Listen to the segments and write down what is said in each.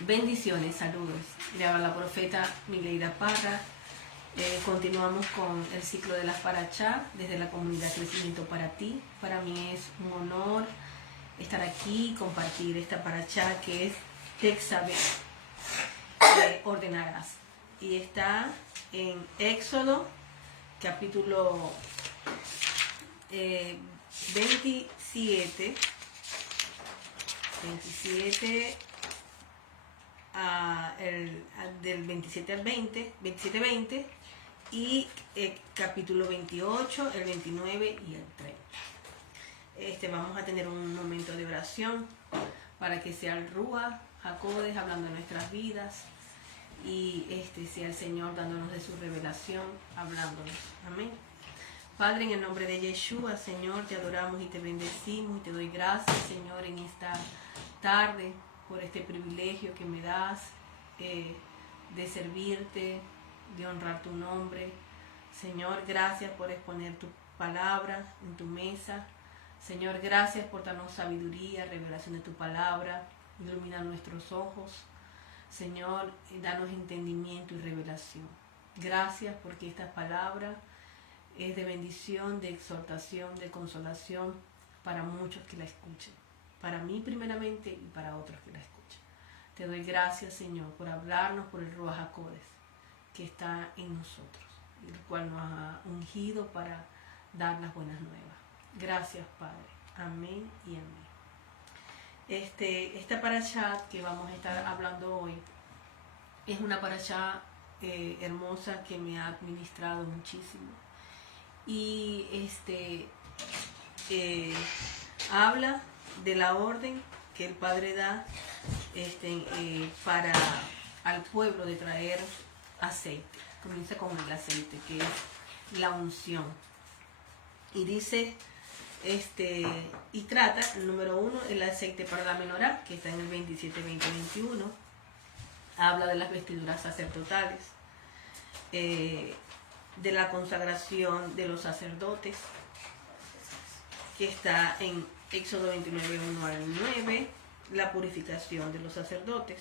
Bendiciones, saludos. Le habla la profeta Mileida Parra. Continuamos con el ciclo de las Parachá desde la comunidad Crecimiento para Ti. Para mí es un honor estar aquí y compartir esta Parachá que es Texabé, ordenarás. Y está en Éxodo, capítulo 27 del 27 al 20, 27-20 y capítulo 28, el 29 y el 30. Vamos a tener un momento de oración para que sea el Rúa Jacodes hablando de nuestras vidas y sea el Señor dándonos de su revelación, hablándonos. Amén. Padre, en el nombre de Yeshua, Señor, te adoramos y te bendecimos y te doy gracias, Señor, en esta tarde por este privilegio que me das de servirte, de honrar tu nombre. Señor, gracias por exponer tu palabra en tu mesa. Señor, gracias por darnos sabiduría, revelación de tu palabra, ilumina nuestros ojos. Señor, danos entendimiento y revelación. Gracias porque esta palabra es de bendición, de exhortación, de consolación para muchos que la escuchen. Para mí primeramente y para otros que la escuchen. Te doy gracias, Señor, por hablarnos por el Rúa Jacodes que está en nosotros, el cual nos ha ungido para dar las buenas nuevas. Gracias, Padre. Amén y amén. Esta parashá que vamos a estar hablando hoy es una parashá hermosa que me ha administrado muchísimo. Y habla de la orden que el Padre da para al pueblo de traer aceite. Comienza con el aceite, que es la unción. Y dice, y trata, el número 1, el aceite para la menorá, que está en el 27, 20, 21. Habla de las vestiduras sacerdotales, de la consagración de los sacerdotes, que está en Éxodo 29, 1 al 9, la purificación de los sacerdotes,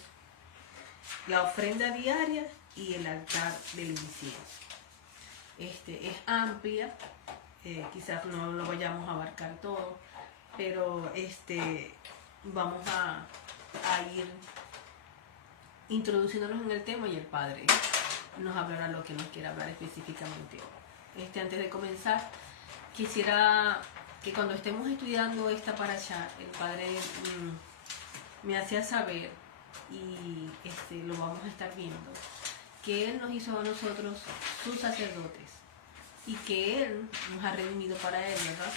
la ofrenda diaria y el altar del incienso. Es amplia, quizás no lo vayamos a abarcar todo, pero vamos a ir introduciéndonos en el tema y el Padre nos hablará lo que nos quiera hablar específicamente hoy. Antes de comenzar, quisiera que cuando estemos estudiando esta parashá, el Padre me hacía saber, y lo vamos a estar viendo, que Él nos hizo a nosotros sus sacerdotes y que Él nos ha redimido para Él, ¿verdad?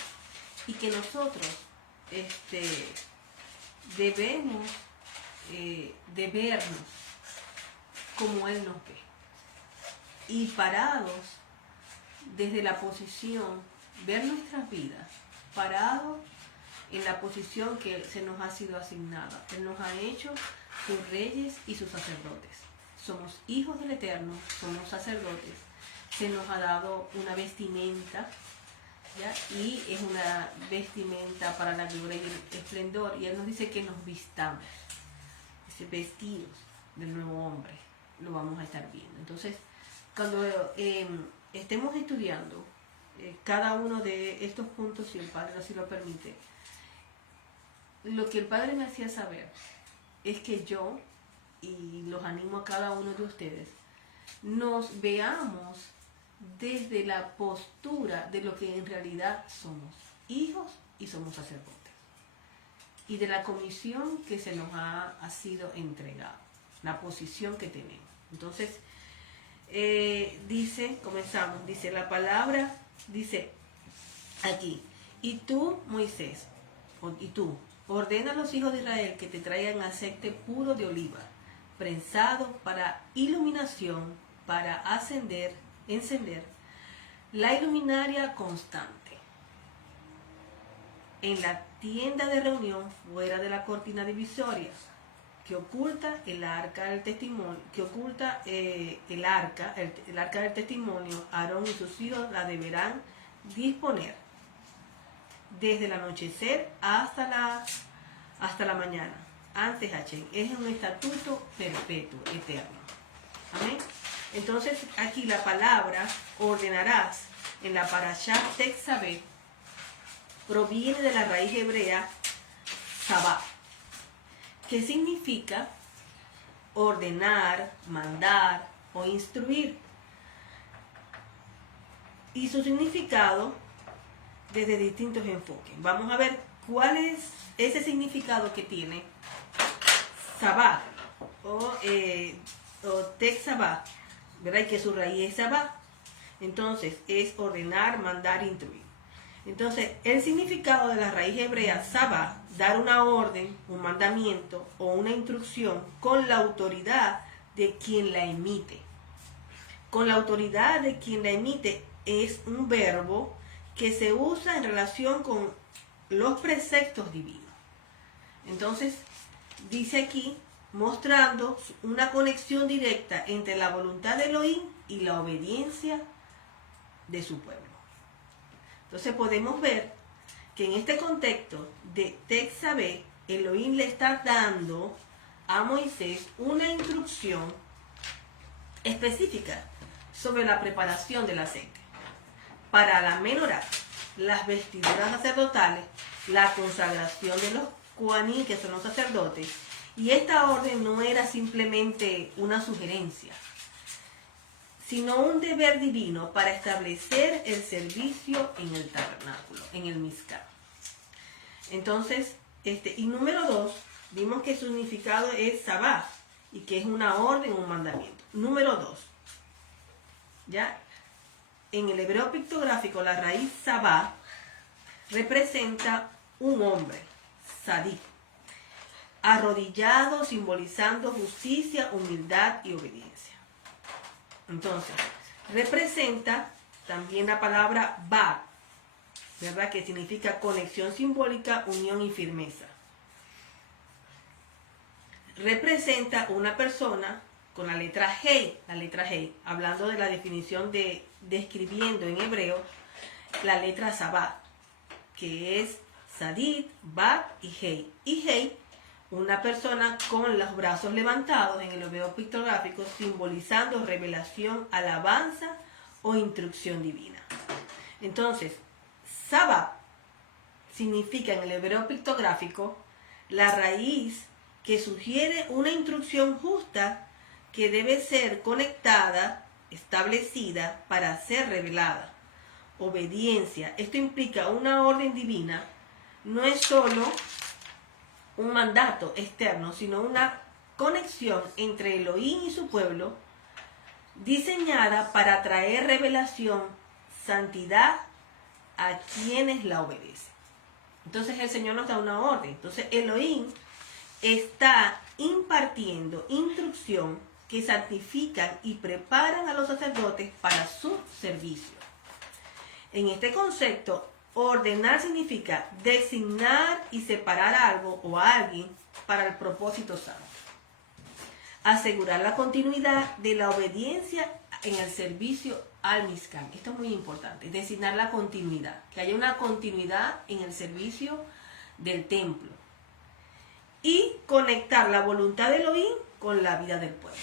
Y que nosotros debemos de vernos como Él nos ve y parados desde la posición, ver nuestras vidas parados en la posición que se nos ha sido asignada. Él nos ha hecho sus reyes y sus sacerdotes. Somos hijos del Eterno, somos sacerdotes. Se nos ha dado una vestimenta, ¿ya? Y es una vestimenta para la gloria y el esplendor. Y Él nos dice que nos vistamos, dice, vestidos del nuevo hombre. Lo vamos a estar viendo. Entonces, cuando estemos estudiando cada uno de estos puntos, si el Padre así lo permite, lo que el Padre me hacía saber es que yo, y los animo a cada uno de ustedes, nos veamos desde la postura de lo que en realidad somos, hijos y somos sacerdotes, y de la comisión que se nos ha sido entregada, la posición que tenemos. Entonces, comenzamos, dice la palabra, dice aquí, y tú, Moisés, y tú, ordena a los hijos de Israel que te traigan aceite puro de oliva, prensado para iluminación, para encender la iluminaria constante en la tienda de reunión fuera de la cortina divisoria que oculta el arca del testimonio, el arca del testimonio. Aarón y sus hijos la deberán disponer desde el anochecer hasta la mañana. antes Hashem. Es un estatuto perpetuo, eterno. Amén. Entonces aquí la palabra ordenarás en la parashá Tetzaveh proviene de la raíz hebrea sabá, que significa ordenar, mandar o instruir. Y su significado desde distintos enfoques. Vamos a ver cuál es ese significado que tiene sabá o Tetzaveh, ¿verdad? Y que su raíz es sabá. Entonces es ordenar, mandar, instruir. Entonces el significado de la raíz hebrea sabá, dar una orden, un mandamiento o una instrucción con la autoridad de quien la emite. Con la autoridad de quien la emite es un verbo que se usa en relación con los preceptos divinos. Entonces, dice aquí, mostrando una conexión directa entre la voluntad de Elohim y la obediencia de su pueblo. Entonces podemos ver que en este contexto de Tetzaveh, Elohim le está dando a Moisés una instrucción específica sobre la preparación del aceite para la menorá, las vestiduras sacerdotales, la consagración de los kohanim, que son los sacerdotes. Y esta orden no era simplemente una sugerencia, sino un deber divino para establecer el servicio en el tabernáculo, en el Mizkan. Entonces, y número 2, vimos que su significado es sabá, y que es una orden, un mandamiento. Número 2, ¿ya? En el hebreo pictográfico, la raíz sabá representa un hombre, sadí, arrodillado, simbolizando justicia, humildad y obediencia. Entonces, representa también la palabra ba, ¿verdad? Que significa conexión simbólica, unión y firmeza. Representa una persona con la letra Hei, hablando de la definición describiendo en hebreo la letra sabá, que es sadid, bat y hei. Y hei, una persona con los brazos levantados en el hebreo pictográfico, simbolizando revelación, alabanza o instrucción divina. Entonces, sabá significa en el hebreo pictográfico la raíz que sugiere una instrucción justa que debe ser conectada, establecida para ser revelada. Obediencia, esto implica una orden divina, no es solo un mandato externo, sino una conexión entre Elohim y su pueblo, diseñada para traer revelación, santidad a quienes la obedecen. Entonces el Señor nos da una orden. Entonces Elohim está impartiendo instrucción que santifican y preparan a los sacerdotes para su servicio. En este concepto, ordenar significa designar y separar algo o a alguien para el propósito santo. Asegurar la continuidad de la obediencia en el servicio al Mizkan. Esto es muy importante, designar la continuidad, que haya una continuidad en el servicio del templo. Y conectar la voluntad de Elohim con la vida del pueblo.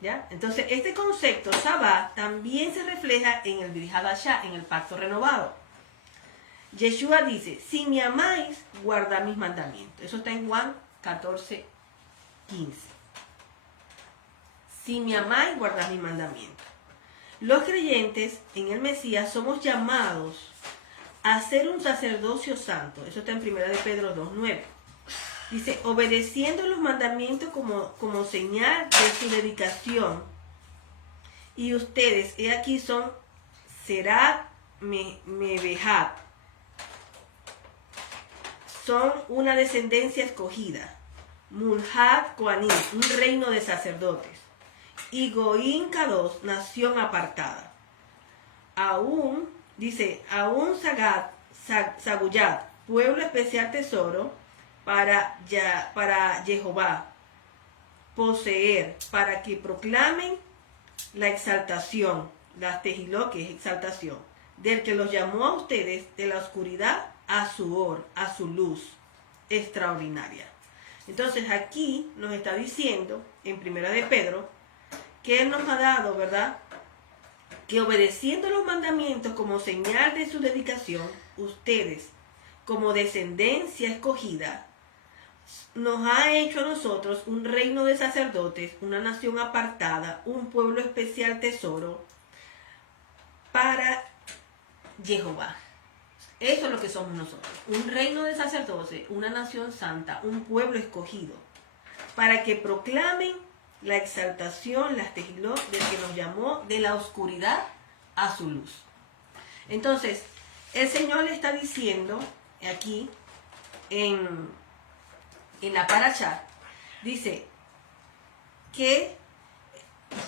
¿Ya? Entonces, este concepto, sabá, también se refleja en el Brit Hadashah, en el pacto renovado. Yeshua dice, si me amáis, guardad mis mandamientos. Eso está en Juan 14:15. Si me amáis, guardad mis mandamientos. Los creyentes en el Mesías somos llamados a ser un sacerdocio santo. Eso está en 1 Pedro 2:9. Dice, obedeciendo los mandamientos como señal de su dedicación. Y ustedes, he aquí son, será Mebejat. Son una descendencia escogida. Mulhat Kohanim, un reino de sacerdotes. Y Goim Kadosh, nación apartada. Aún, dice, aún Saguyat, pueblo especial tesoro, para Jehová, poseer, para que proclamen la exaltación, la tejiló, que es exaltación, del que los llamó a ustedes de la oscuridad a su luz. extraordinaria. Entonces aquí nos está diciendo, en Primera de Pedro, que Él nos ha dado, ¿verdad?, que obedeciendo los mandamientos como señal de su dedicación, ustedes, como descendencia escogida, nos ha hecho a nosotros un reino de sacerdotes, una nación apartada, un pueblo especial tesoro para Jehová. Eso es lo que somos nosotros, un reino de sacerdotes, una nación santa, un pueblo escogido, para que proclamen la exaltación, la tejilot del que nos llamó de la oscuridad a su luz. Entonces, el Señor le está diciendo aquí en la parashá, dice que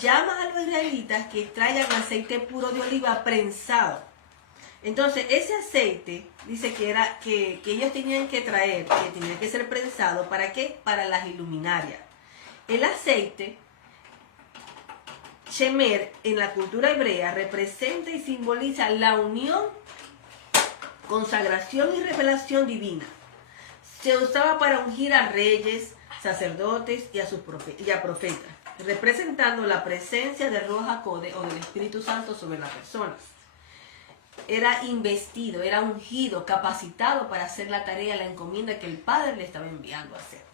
llama a los israelitas que traigan aceite puro de oliva prensado. Entonces, ese aceite dice que ellos tenían que traer, que tenía que ser prensado, ¿para qué? Para las iluminarias. El aceite, shemer, en la cultura hebrea, representa y simboliza la unión, consagración y revelación divina. Se usaba para ungir a reyes, sacerdotes y a profetas, representando la presencia del Ruach HaKodesh o del Espíritu Santo sobre la persona. Era investido, era ungido, capacitado para hacer la tarea, la encomienda que el Padre le estaba enviando a hacer.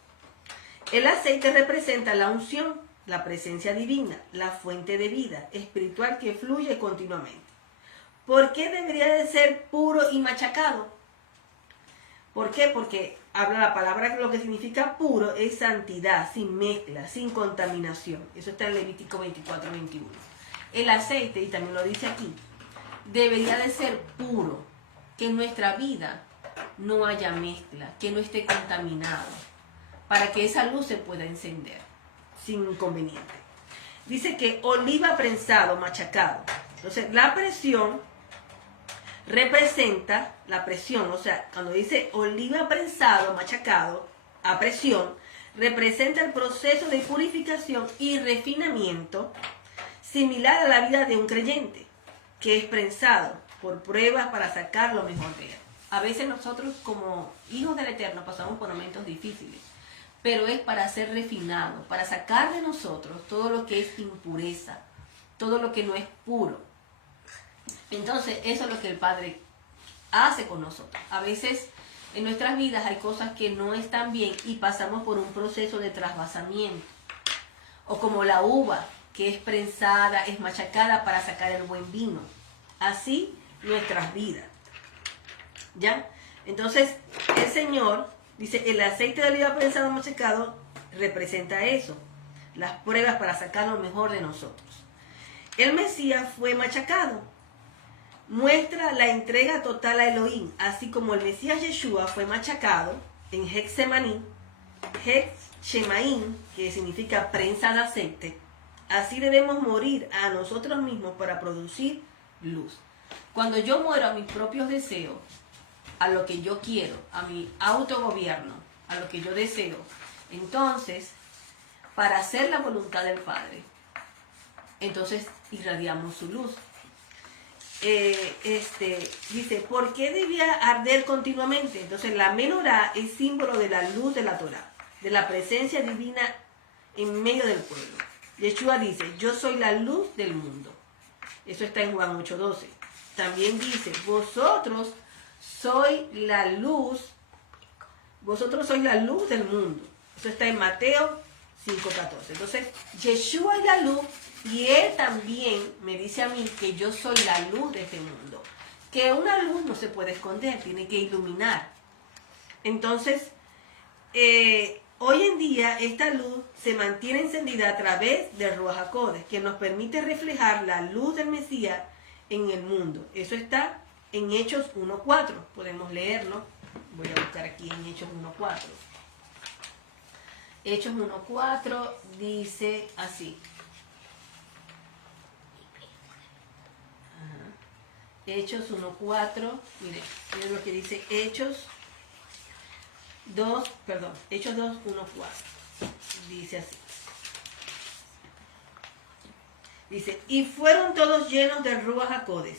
El aceite representa la unción, la presencia divina, la fuente de vida espiritual que fluye continuamente. ¿Por qué debería de ser puro y machacado? ¿Por qué? Porque habla la palabra, lo que significa puro es santidad, sin mezcla, sin contaminación. Eso está en Levítico 24:21. El aceite, y también lo dice aquí, debería de ser puro, que en nuestra vida no haya mezcla, que no esté contaminado, para que esa luz se pueda encender sin inconveniente. Dice que oliva prensado, machacado. Entonces, la presión representa la presión, o sea, cuando dice oliva prensado, machacado, a presión, representa el proceso de purificación y refinamiento similar a la vida de un creyente, que es prensado por pruebas para sacar lo mejor de él. A veces nosotros como hijos del Eterno pasamos por momentos difíciles, pero es para ser refinado, para sacar de nosotros todo lo que es impureza, todo lo que no es puro. Entonces, eso es lo que el Padre hace con nosotros. A veces en nuestras vidas hay cosas que no están bien y pasamos por un proceso de trasvasamiento. O como la uva, que es prensada, es machacada para sacar el buen vino. Así nuestras vidas. ¿Ya? Entonces, el Señor dice, el aceite de oliva prensado machacado representa eso, las pruebas para sacar lo mejor de nosotros. El Mesías fue machacado, muestra la entrega total a Elohim, así como el Mesías Yeshua fue machacado en Getsemaní, que significa prensa de aceite. Así debemos morir a nosotros mismos para producir luz. Cuando yo muero a mis propios deseos, a lo que yo quiero, a mi autogobierno, a lo que yo deseo, entonces, para hacer la voluntad del Padre, entonces irradiamos su luz. Dice, ¿por qué debía arder continuamente? Entonces, la menorá es símbolo de la luz de la Torá, de la presencia divina en medio del pueblo. Yeshua dice, yo soy la luz del mundo. Eso está en Juan 8:12. También dice, vosotros sois la luz del mundo. Eso está en Mateo 5:14. Entonces, Yeshua es la luz y Él también me dice a mí que yo soy la luz de este mundo. Que una luz no se puede esconder, tiene que iluminar. Entonces, hoy en día esta luz se mantiene encendida a través del Ruach HaKodesh, que nos permite reflejar la luz del Mesías en el mundo. Eso está en Hechos 1:4. Podemos leerlo. Voy a buscar aquí en Hechos 1:4. Hechos 1:4 dice así. Hechos 1:4. Miren lo que dice Hechos 2:1:4. Dice así. Dice, y fueron todos llenos del Ruach HaKodesh.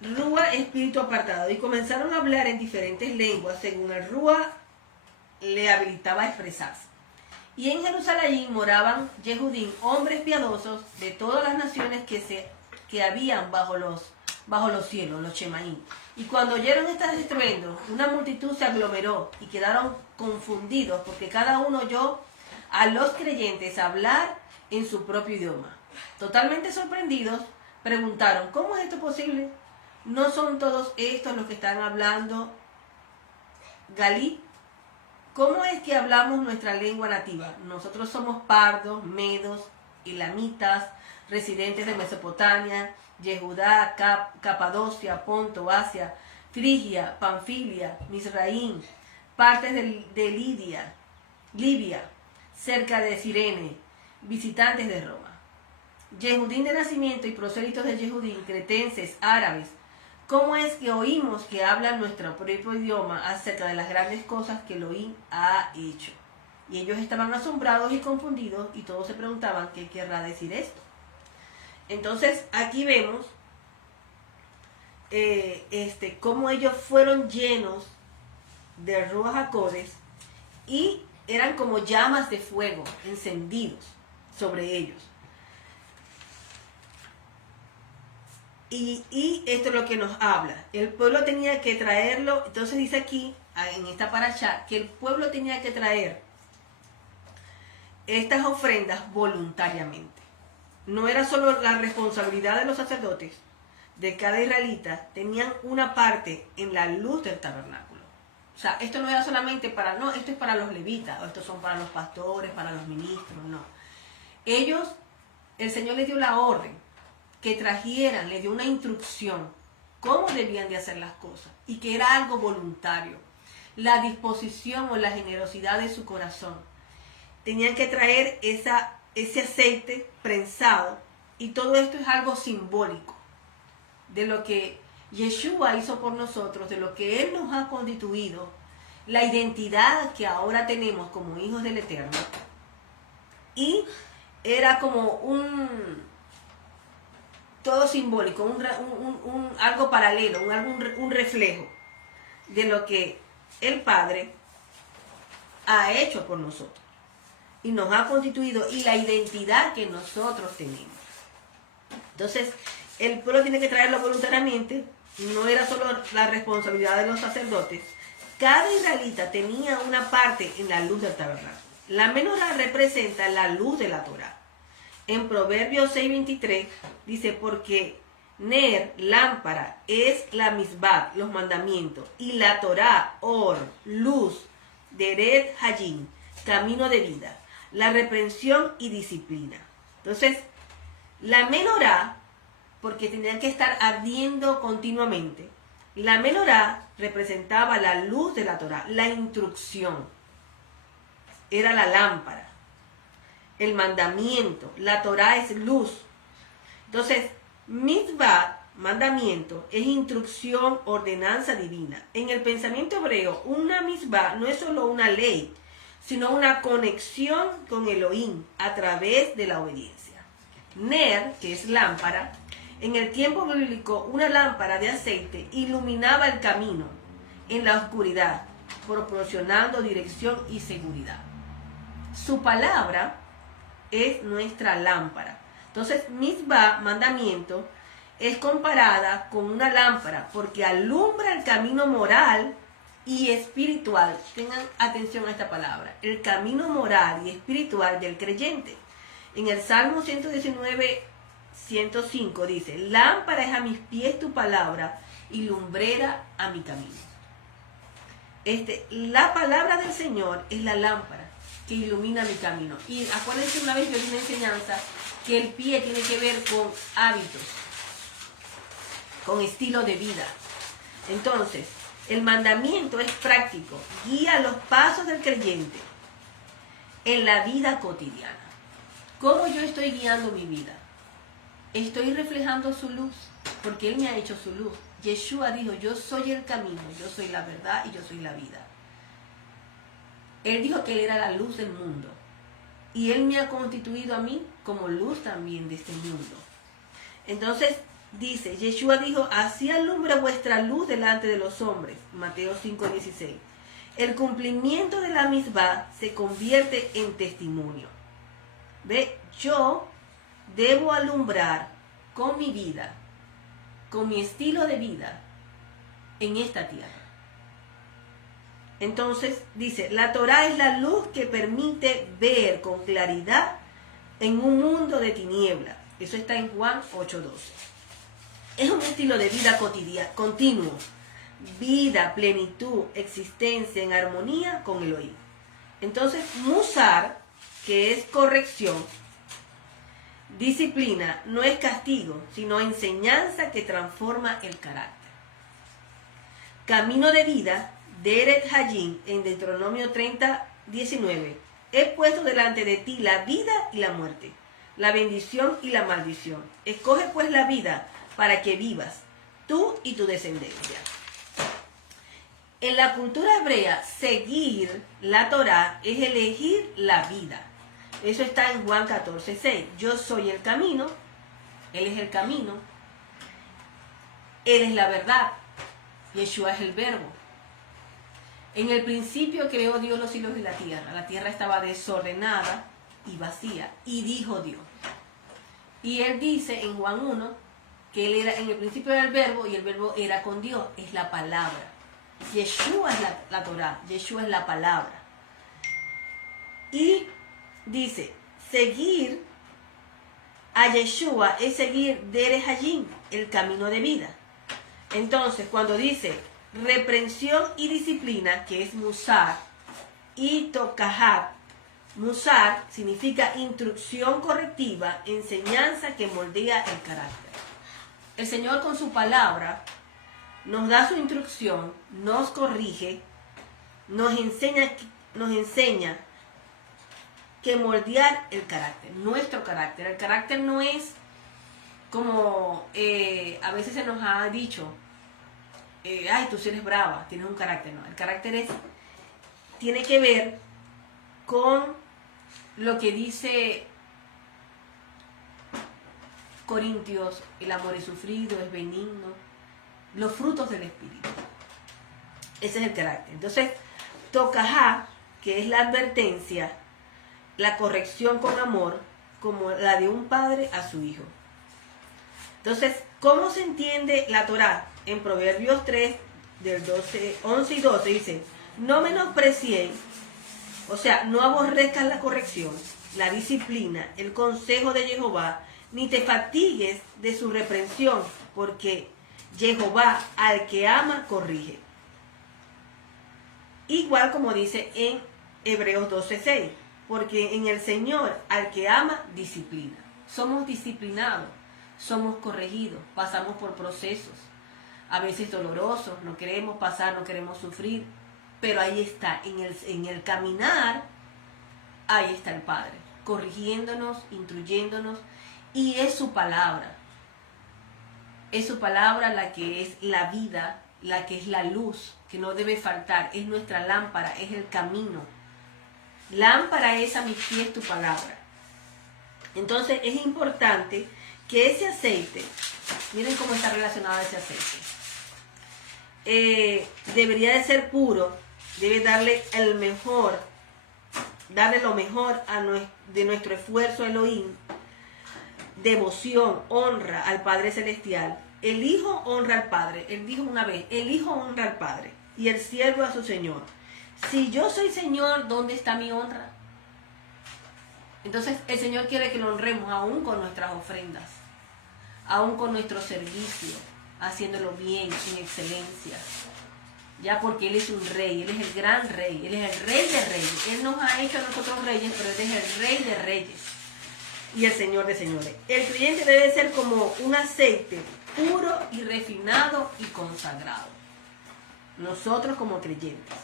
Rúa, espíritu apartado. Y comenzaron a hablar en diferentes lenguas, según el Rúa le habilitaba a expresarse. Y en Jerusalén moraban Yehudín, hombres piadosos de todas las naciones que habían bajo los cielos, los Shemaín. Y cuando oyeron estos estruendos, una multitud se aglomeró y quedaron confundidos, porque cada uno oyó a los creyentes hablar en su propio idioma. Totalmente sorprendidos, preguntaron, ¿cómo es esto posible? ¿No son todos estos los que están hablando galí? ¿Cómo es que hablamos nuestra lengua nativa? Nosotros somos pardos, medos, elamitas, residentes de Mesopotamia, Yehudá, Capadocia, Ponto, Asia, Frigia, Panfilia, Misraín, partes de Libia, cerca de Cirene, visitantes de Roma. Yehudín de nacimiento y prosélitos de Yehudín, cretenses, árabes. ¿Cómo es que oímos que hablan nuestro propio idioma acerca de las grandes cosas que Elohim ha hecho? Y ellos estaban asombrados y confundidos y todos se preguntaban qué querrá decir esto. Entonces aquí vemos cómo ellos fueron llenos de Ruach HaKodesh y eran como llamas de fuego encendidos sobre ellos. Y esto es lo que nos habla. El pueblo tenía que traerlo. Entonces dice aquí, en esta parashá, que el pueblo tenía que traer estas ofrendas voluntariamente. No era solo la responsabilidad de los sacerdotes, de cada israelita. Tenían una parte en la luz del tabernáculo. O sea, esto no era solamente esto es para los levitas, o estos son para los pastores, para los ministros, no. Ellos, el Señor les dio la orden que trajeran, le dio una instrucción cómo debían de hacer las cosas y que era algo voluntario, la disposición o la generosidad de su corazón. Tenían que traer ese aceite prensado y todo esto es algo simbólico de lo que Yeshua hizo por nosotros, de lo que Él nos ha constituido, la identidad que ahora tenemos como hijos del Eterno. Y era como todo simbólico, algo paralelo, un reflejo de lo que el Padre ha hecho por nosotros y nos ha constituido y la identidad que nosotros tenemos. Entonces, el pueblo tiene que traerlo voluntariamente, no era solo la responsabilidad de los sacerdotes. Cada israelita tenía una parte en la luz del tabernáculo. La menorá representa la luz de la Torá. En Proverbios 6:23 dice, porque Ner, lámpara, es la misbah, los mandamientos, y la Torá, or, luz, deret hayim, camino de vida, la reprensión y disciplina. Entonces, la menorá, porque tenía que estar ardiendo continuamente, la menorá representaba la luz de la Torá, la instrucción, era la lámpara. El mandamiento, la Torá es luz. Entonces, mitzvah, mandamiento, es instrucción, ordenanza divina. En el pensamiento hebreo, una mitzvah no es solo una ley, sino una conexión con Elohim a través de la obediencia. Ner, que es lámpara, en el tiempo bíblico, una lámpara de aceite iluminaba el camino en la oscuridad, proporcionando dirección y seguridad. Su palabra es nuestra lámpara. Entonces, mitzvah, mandamiento, es comparada con una lámpara porque alumbra el camino moral y espiritual. Tengan atención a esta palabra. El camino moral y espiritual del creyente. En el Salmo 119, 105 dice, lámpara es a mis pies tu palabra y lumbrera a mi camino. La palabra del Señor es la lámpara que ilumina mi camino. Y acuérdense, una vez yo di una enseñanza que el pie tiene que ver con hábitos, con estilo de vida. Entonces, el mandamiento es práctico, guía los pasos del creyente en la vida cotidiana. ¿Cómo yo estoy guiando mi vida? Estoy reflejando su luz, porque Él me ha hecho su luz. Yeshua dijo, yo soy el camino, yo soy la verdad y yo soy la vida. Él dijo que Él era la luz del mundo. Y Él me ha constituido a mí como luz también de este mundo. Entonces, dice, Yeshua dijo, así alumbra vuestra luz delante de los hombres. Mateo 5:16. El cumplimiento de la misbah se convierte en testimonio. ¿Ve? Yo debo alumbrar con mi vida, con mi estilo de vida en esta tierra. Entonces dice, la Torá es la luz que permite ver con claridad en un mundo de tinieblas. Eso está en Juan 8:12. Es un estilo de vida cotidiano, continuo. Vida, plenitud, existencia en armonía con Elohim. Entonces, Musar, que es corrección, disciplina, no es castigo, sino enseñanza que transforma el carácter. Camino de vida, Deret Hayim, en Deuteronomio 30:19. He puesto delante de ti la vida y la muerte, la bendición y la maldición. Escoge pues la vida para que vivas, tú y tu descendencia. En la cultura hebrea, seguir la Torá es elegir la vida. Eso está en Juan 14:6. Yo soy el camino, Él es el camino, Él es la verdad, Yeshua es el verbo. En el principio creó Dios los cielos y la tierra estaba desordenada y vacía, y dijo Dios. Y Él dice en Juan 1 que Él era, en el principio era el verbo, y el verbo era con Dios, es la palabra. Yeshua es la Torá, Yeshua es la palabra. Y dice, seguir a Yeshua es seguir Deret Hayim, el camino de vida. Entonces, cuando dice reprensión y disciplina, que es Musar, y Tokahat, Musar significa instrucción correctiva, enseñanza que moldea el carácter. El Señor con su palabra nos da su instrucción, nos corrige, nos enseña que moldear el carácter, nuestro carácter. El carácter no es como a veces se nos ha dicho, ay, tú sí eres brava, tienes un carácter. No, el carácter tiene que ver con lo que dice Corintios, el amor es sufrido, es benigno, los frutos del Espíritu. Ese es el carácter. Entonces, Tokajá, que es la advertencia, la corrección con amor, como la de un padre a su hijo. Entonces, ¿cómo se entiende la Torá? En Proverbios 3, del 11 y 12, dice, no menospreciéis, o sea, no aborrezcas la corrección, la disciplina, el consejo de Jehová, ni te fatigues de su reprensión, porque Jehová al que ama corrige. Igual como dice en Hebreos 12:6, porque en el Señor al que ama disciplina. Somos disciplinados, somos corregidos, pasamos por procesos, a veces dolorosos, no queremos pasar, no queremos sufrir, pero ahí está, en el caminar, ahí está el Padre, corrigiéndonos, instruyéndonos, y es su palabra. Es su palabra la que es la vida, la que es la luz, que no debe faltar, es nuestra lámpara, es el camino. Lámpara es a mis pies tu palabra. Entonces es importante que ese aceite, miren cómo está relacionado ese aceite, debería de ser puro, debe darle lo mejor de nuestro esfuerzo Elohim, devoción, honra al Padre Celestial. El Hijo honra al Padre. Él dijo una vez, el Hijo honra al Padre y el siervo a su Señor. Si yo soy Señor, ¿dónde está mi honra? Entonces el Señor quiere que lo honremos aún con nuestras ofrendas, aún con nuestro servicio, haciéndolo bien, en excelencia. Ya, porque Él es un rey, Él es el gran rey, Él es el rey de reyes. Él nos ha hecho a nosotros reyes, pero Él es el rey de reyes y el Señor de señores. El creyente debe ser como un aceite puro y refinado y consagrado. Nosotros como creyentes.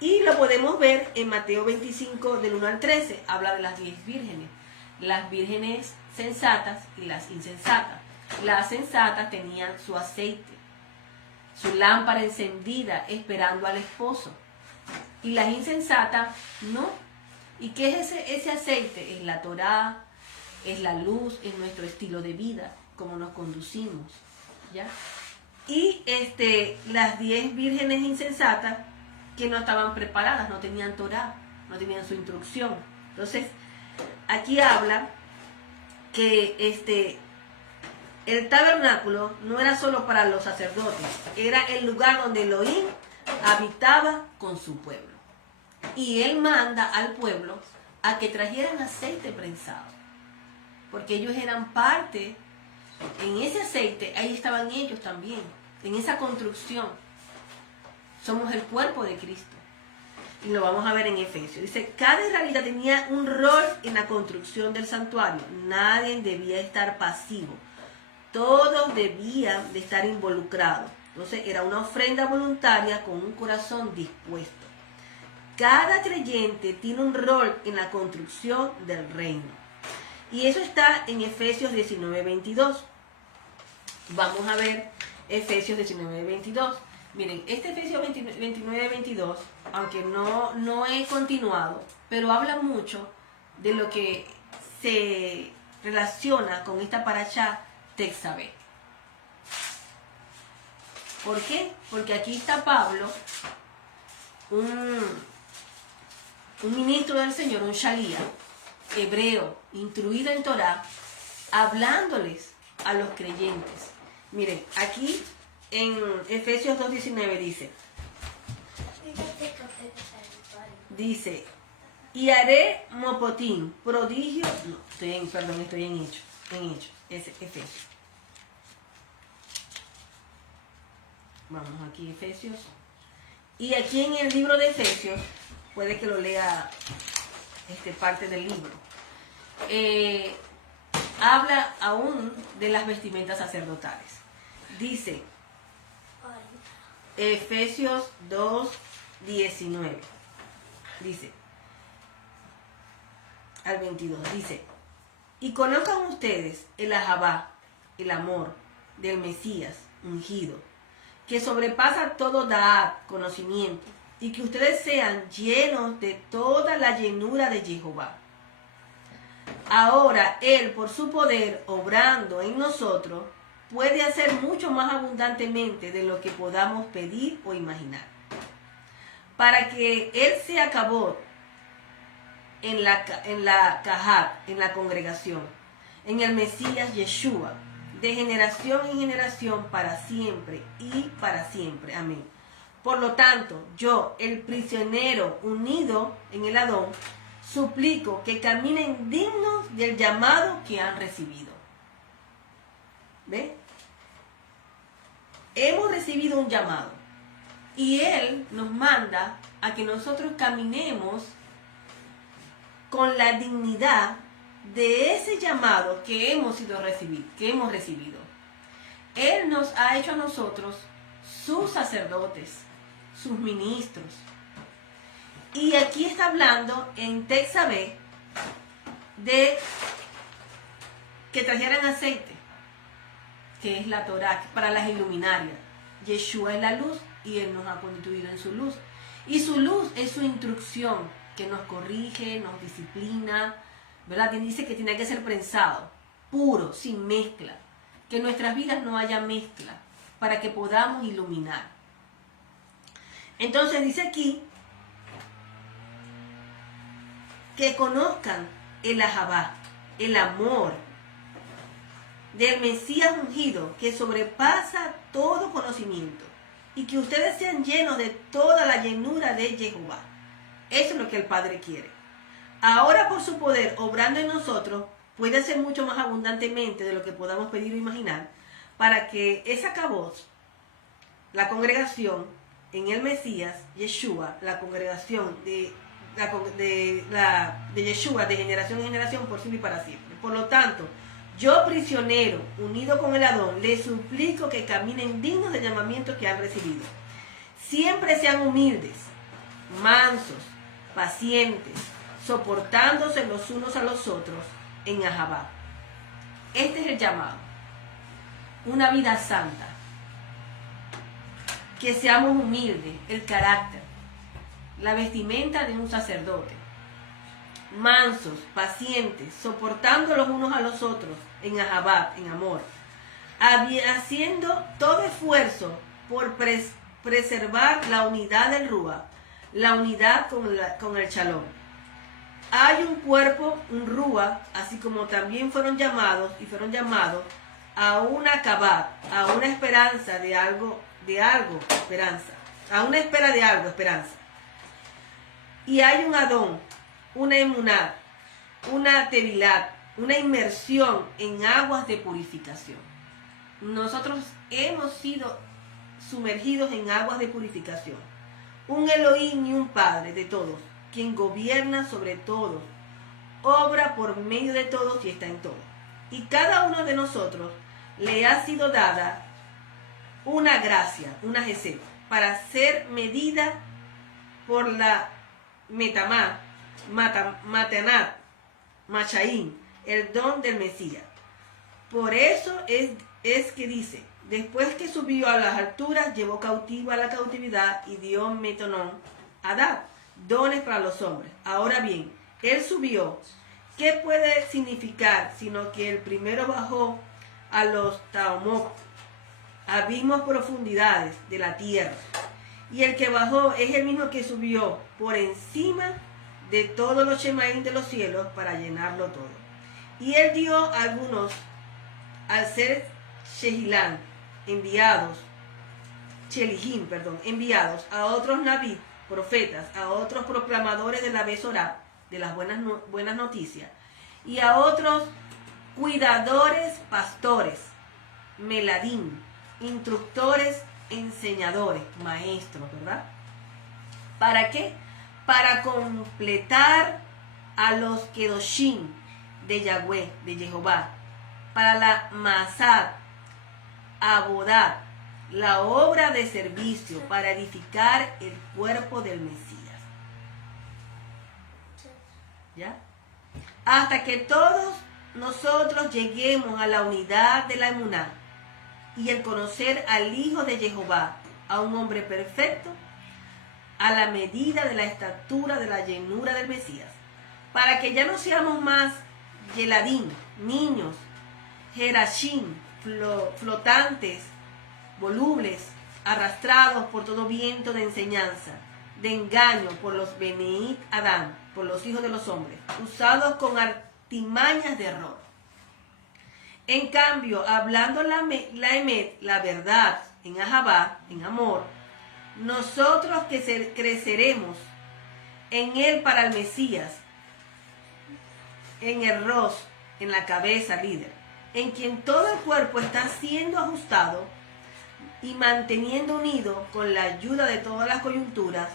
Y lo podemos ver en Mateo 25, del 1 al 13. Habla de las 10 vírgenes. Las vírgenes sensatas y las insensatas. Las sensatas tenían su aceite, su lámpara encendida, esperando al esposo. Y las insensatas, no. ¿Y qué es ese aceite? Es la Torá, es la luz, es nuestro estilo de vida. cómo nos conducimos, ¿ya? Y las 10 vírgenes insensatas que no estaban preparadas, no tenían Torá, no tenían su instrucción. Entonces, aquí habla que el tabernáculo no era solo para los sacerdotes, era el lugar donde Elohim habitaba con su pueblo. Y él manda al pueblo a que trajeran aceite prensado, porque ellos eran parte, en ese aceite, ahí estaban ellos también, en esa construcción. Somos el cuerpo de Cristo. Y lo vamos a ver en Efesios. Dice, cada israelita tenía un rol en la construcción del santuario. Nadie debía estar pasivo. Todos debían de estar involucrados. Entonces era una ofrenda voluntaria con un corazón dispuesto. Cada creyente tiene un rol en la construcción del reino. Y eso está en Efesios 19:22. Vamos a ver Efesios 19:22. Miren, Efesios 29:22, aunque no he continuado, pero habla mucho de lo que se relaciona con esta parashá Tetzaveh. ¿Por qué? Porque aquí está Pablo, un ministro del Señor, un shalía, hebreo, instruido en Torah, hablándoles a los creyentes. Miren, aquí en Efesios 2:19 dice, y haré mopotín, prodigio, no, estoy en Hechos, es Efesios. Vamos aquí, Efesios. Y aquí en el libro de Efesios, puede que lo lea parte del libro, habla aún de las vestimentas sacerdotales. Dice, Efesios 2:19, dice, al 22, dice, y conozcan ustedes el ahabá, el amor del Mesías ungido, que sobrepasa todo da'at, conocimiento, y que ustedes sean llenos de toda la llenura de Jehová. Ahora Él, por su poder, obrando en nosotros, puede hacer mucho más abundantemente de lo que podamos pedir o imaginar. Para que Él sea cabot en la Kahat, en la congregación, en el Mesías Yeshua, de generación en generación, para siempre y para siempre. Amén. Por lo tanto, yo, el prisionero unido en el Adón, suplico que caminen dignos del llamado que han recibido. ¿Ve? Hemos recibido un llamado y Él nos manda a que nosotros caminemos con la dignidad de ese llamado que hemos recibido. Él nos ha hecho a nosotros sus sacerdotes, sus ministros. Y aquí está hablando en Tetzaveh de que trajeran aceite, que es la Torá, para las iluminarias. Yeshua es la luz y Él nos ha constituido en su luz. Y su luz es su instrucción, que nos corrige, nos disciplina, ¿verdad? Y dice que tiene que ser prensado, puro, sin mezcla. Que en nuestras vidas no haya mezcla, para que podamos iluminar. Entonces dice aquí que conozcan el ahabá, el amor del Mesías ungido, que sobrepasa todo conocimiento, y que ustedes sean llenos de toda la llenura de Jehová. Eso es lo que el Padre quiere. Ahora, por su poder, obrando en nosotros, puede hacer mucho más abundantemente de lo que podamos pedir o imaginar, para que esa cabot, la congregación en el Mesías, Yeshua, la congregación de Yeshua, de generación en generación, por siempre y para siempre. Por lo tanto, yo, prisionero, unido con el Adón, les suplico que caminen dignos del llamamiento que han recibido. Siempre sean humildes, mansos, pacientes, soportándose los unos a los otros en ahabá. Este es el llamado. Una vida santa. Que seamos humildes, el carácter, la vestimenta de un sacerdote. Mansos, pacientes, soportando los unos a los otros en ahabá, en amor, haciendo todo esfuerzo por preservar la unidad del Rúa, la unidad con el Shalom. Hay un cuerpo, un Rúa, así como también fueron llamados a una Kabbat, a una esperanza de algo, esperanza, a una espera de algo, esperanza. Y hay un Adón, una Emuná, una Tevilat, una inmersión en aguas de purificación. Nosotros hemos sido sumergidos en aguas de purificación. Un Elohim y un Padre de todos, quien gobierna sobre todos, obra por medio de todos y está en todo. Y cada uno de nosotros le ha sido dada una gracia, una gesed, para ser medida por la Matanat, Machaín, el don del Mesías. Por eso es que dice, después que subió a las alturas, llevó cautivo a la cautividad y dio metonón a dar dones para los hombres. Ahora bien, él subió. ¿Qué puede significar? Sino que el primero bajó a los Taomot, abismos profundidades de la tierra. Y el que bajó es el mismo que subió por encima de todos los Shemaín de los cielos para llenarlo todo. Y él dio a algunos, al ser Shehilán, enviados a otros Naví, profetas, a otros proclamadores de la Besorá, de las buenas noticias, y a otros cuidadores, pastores, meladín, instructores, enseñadores, maestros, ¿verdad? ¿Para qué? Para completar a los Kedoshim de Yahweh, de Jehová, para la Masad, Abodad, la obra de servicio, para edificar el cuerpo del Mesías. ¿Ya? Hasta que todos nosotros lleguemos a la unidad de la emuná y el conocer al Hijo de Jehová, a un hombre perfecto, a la medida de la estatura de la llenura del Mesías, para que ya no seamos más Yeladín, niños, Jerashim, flotantes, volubles, arrastrados por todo viento de enseñanza, de engaño por los Beneit Adán, por los hijos de los hombres, usados con artimañas de error. En cambio, hablando la emet, la verdad, en Ahabá, en amor, nosotros que creceremos en él para el Mesías, en el Ros, en la cabeza líder, en quien todo el cuerpo está siendo ajustado y manteniendo unido con la ayuda de todas las coyunturas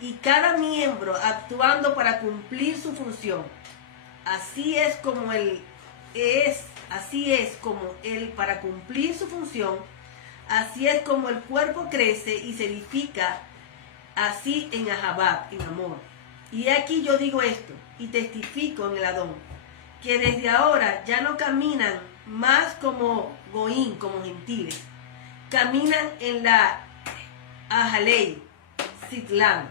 y cada miembro actuando para cumplir su función. Así es como él para cumplir su función, así es como el cuerpo crece y se edifica, así en Ahabá, en amor. Y aquí yo digo esto, y testifico en el Adón, que desde ahora ya no caminan más como goín, como gentiles, caminan en la Ahalei, Zitlán,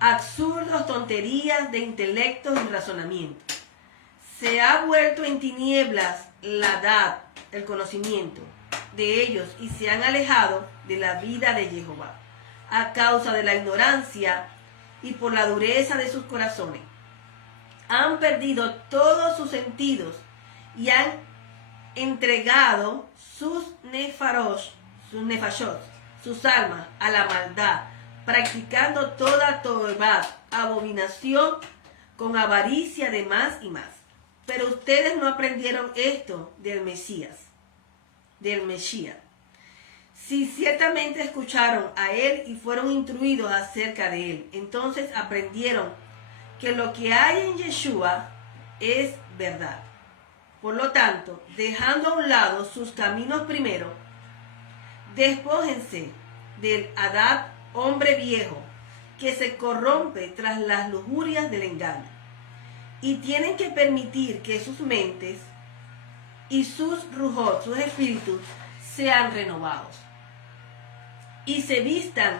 absurdos, tonterías de intelectos y razonamiento. Se ha vuelto en tinieblas la edad, el conocimiento de ellos, y se han alejado de la vida de Jehová, a causa de la ignorancia y por la dureza de sus corazones. Han perdido todos sus sentidos y han entregado sus nefashot, sus almas, a la maldad, practicando toda toebad, abominación, con avaricia de más y más. Pero ustedes no aprendieron esto del Mesías. Si ciertamente escucharon a él y fueron instruidos acerca de él, entonces aprendieron que lo que hay en Yeshua es verdad. Por lo tanto, dejando a un lado sus caminos primero, despójense del Adad, hombre viejo, que se corrompe tras las lujurias del engaño. Y tienen que permitir que sus mentes y sus rujot, sus espíritus, sean renovados. Y se vistan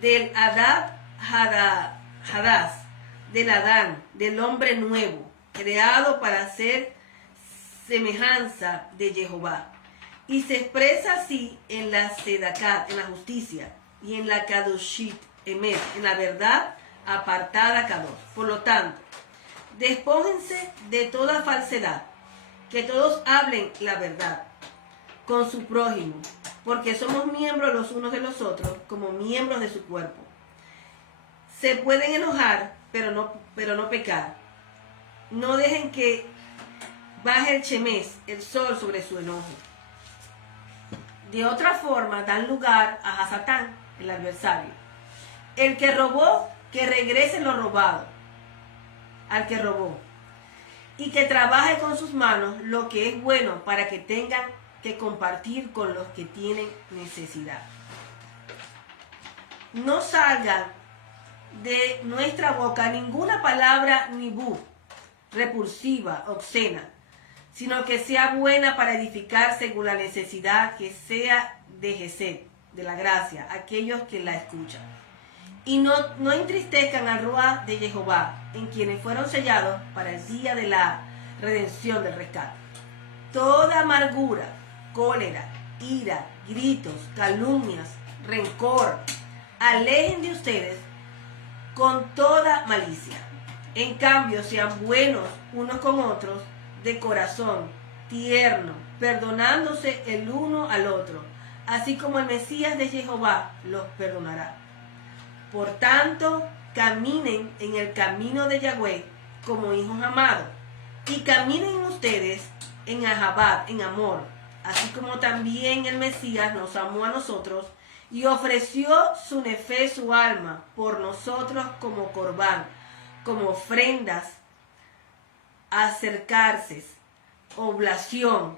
del Adad Hadás, del Adán, del hombre nuevo, creado para ser semejanza de Jehová. Y se expresa así en la Sedakat, en la justicia, y en la Kadoshit, Emet, en la verdad apartada Kadosh. Por lo tanto, despójense de toda falsedad, que todos hablen la verdad con su prójimo, porque somos miembros los unos de los otros, como miembros de su cuerpo. Se pueden enojar, pero no pecar. No dejen que baje el chemes, el sol, sobre su enojo. De otra forma, dan lugar a Hasatán, el adversario. El que robó, que regrese lo robado al que robó. Y que trabaje con sus manos lo que es bueno para que tengan que compartir con los que tienen necesidad. No salga de nuestra boca ninguna palabra nibú, repulsiva, obscena, sino que sea buena para edificar según la necesidad, que sea de Gesed, de la gracia, aquellos que la escuchan. Y no entristezcan al Ruach de Jehová, en quienes fueron sellados para el día de la redención del rescate. Toda amargura, cólera, ira, gritos, calumnias, rencor, alejen de ustedes con toda malicia. En cambio, sean buenos unos con otros, de corazón, tierno, perdonándose el uno al otro, así como el Mesías de Jehová los perdonará. Por tanto, caminen en el camino de Yahweh como hijos amados, y caminen ustedes en Ahabad, en amor, así como también el Mesías nos amó a nosotros y ofreció su nefé, su alma, por nosotros como corbán, como ofrendas, acercarse, oblación,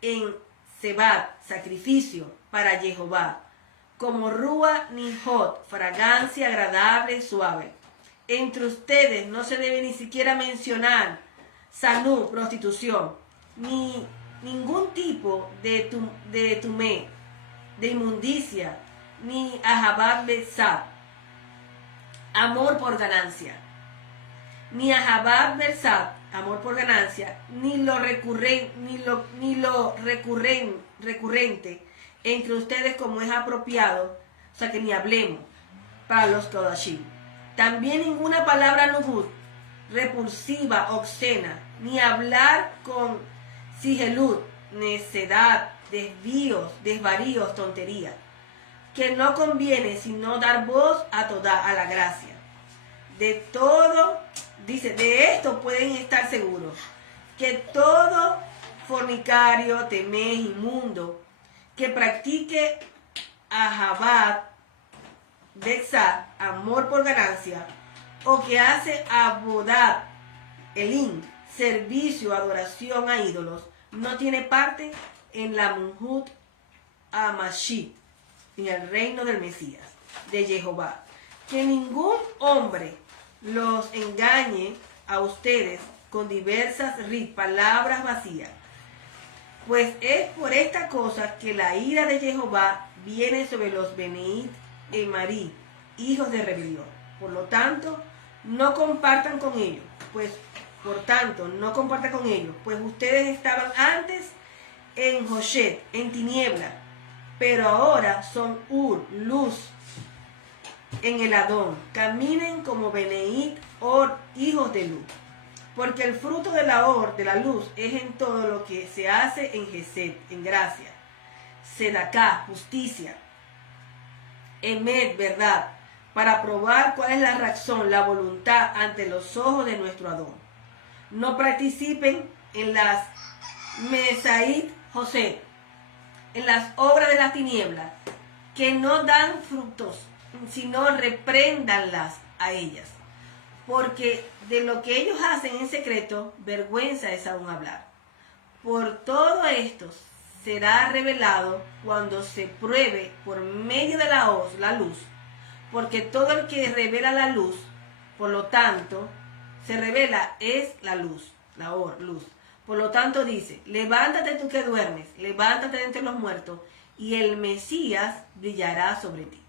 en Sebat, sacrificio para Jehová, como Rúa Nihot, fragancia agradable, suave. Entre ustedes no se debe ni siquiera mencionar sanú, prostitución, ni ningún tipo de tumé, de inmundicia, ni ahabab besab, amor por ganancia, ni ahabab besab, amor por ganancia, ni lo recurrente entre ustedes como es apropiado, o sea que ni hablemos para los kodashim. También ninguna palabra nubut, repulsiva, obscena, ni hablar con sigelut, necedad, desvíos, desvaríos, tontería, que no conviene sino dar voz a toda, a la gracia. De todo, dice, de esto pueden estar seguros, que todo fornicario, temej, inmundo, que practique ahabad, bexat, amor por ganancia, o que hace abodad, elín, servicio, adoración a ídolos, no tiene parte en la Munhut Amashit, en el reino del Mesías, de Jehová. Que ningún hombre los engañe a ustedes con diversas palabras vacías, pues es por esta cosa que la ira de Jehová viene sobre los Beneit Emarí, hijos de rebelión. Por lo tanto, no compartan con ellos, pues ustedes estaban antes en Hoshet, en tiniebla, pero ahora son luz en el Adón. Caminen como Beneit Or, hijos de luz, porque el fruto de la luz es en todo lo que se hace en Gesed, en gracia, Sedaká, justicia, Emet, verdad, para probar cuál es la razón, la voluntad ante los ojos de nuestro Adón. No participen en las Mesait José, en las obras de las tinieblas, que no dan frutos, sino repréndanlas a ellas, porque de lo que ellos hacen en secreto, vergüenza es aún hablar. Por todo esto será revelado cuando se pruebe por medio de la luz, porque todo el que revela la luz, por lo tanto, se revela es la luz, luz. Por lo tanto dice, levántate tú que duermes, levántate de entre los muertos, y el Mesías brillará sobre ti.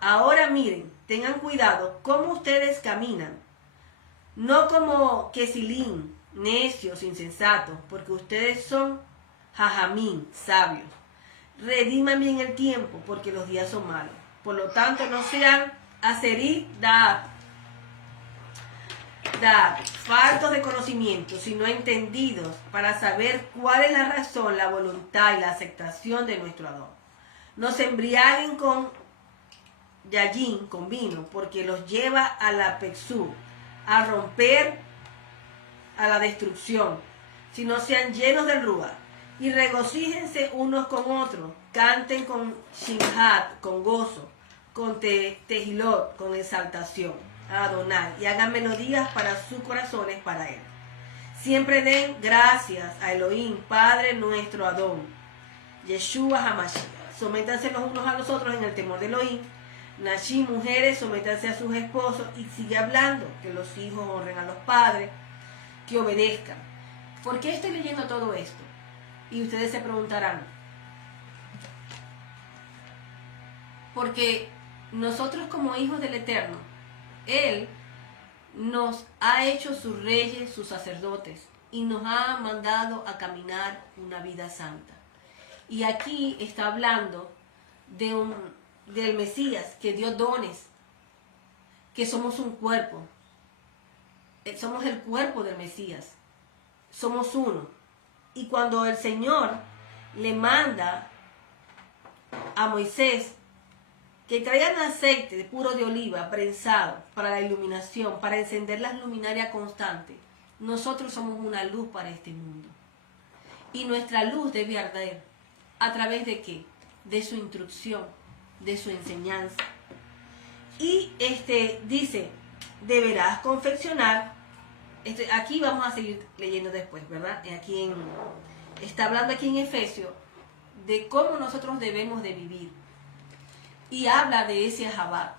Ahora miren, tengan cuidado cómo ustedes caminan, no como Kesilín, necios, insensatos, porque ustedes son Jajamín, sabios. Redímame en el tiempo, porque los días son malos. Por lo tanto, no sean aserí, faltos de conocimiento, sino entendidos, para saber cuál es la razón, la voluntad y la aceptación de nuestro Adón. No se embriaguen con yayin, con vino, porque los lleva a la pexú, a romper, a la destrucción, sino sean llenos del ruah, y regocíjense unos con otros, canten con shinhat, con gozo, con tejilot, con exaltación a Adonai, y hagan melodías para sus corazones para él. Siempre den gracias a Elohim, Padre nuestro Adón, Yeshua HaMashiach. Sométanse los unos a los otros en el temor de Elohim. Nashi, mujeres, sométanse a sus esposos, y sigue hablando, que los hijos honren a los padres, que obedezcan. ¿Por qué estoy leyendo todo esto? Y ustedes se preguntarán, porque nosotros como hijos del Eterno, Él nos ha hecho sus reyes, sus sacerdotes, y nos ha mandado a caminar una vida santa. Y aquí está hablando del Mesías, que dio dones, que somos un cuerpo, somos el cuerpo del Mesías, somos uno. Y cuando el Señor le manda a Moisés que traigan aceite de puro de oliva prensado para la iluminación, para encender las luminarias constantes, nosotros somos una luz para este mundo. Y nuestra luz debe arder. ¿A través de qué? De su instrucción, de su enseñanza. Y dice, deberás confeccionar. Aquí vamos a seguir leyendo después, ¿verdad? Está hablando aquí en Efesios de cómo nosotros debemos de vivir. Y habla de ese Ahabá.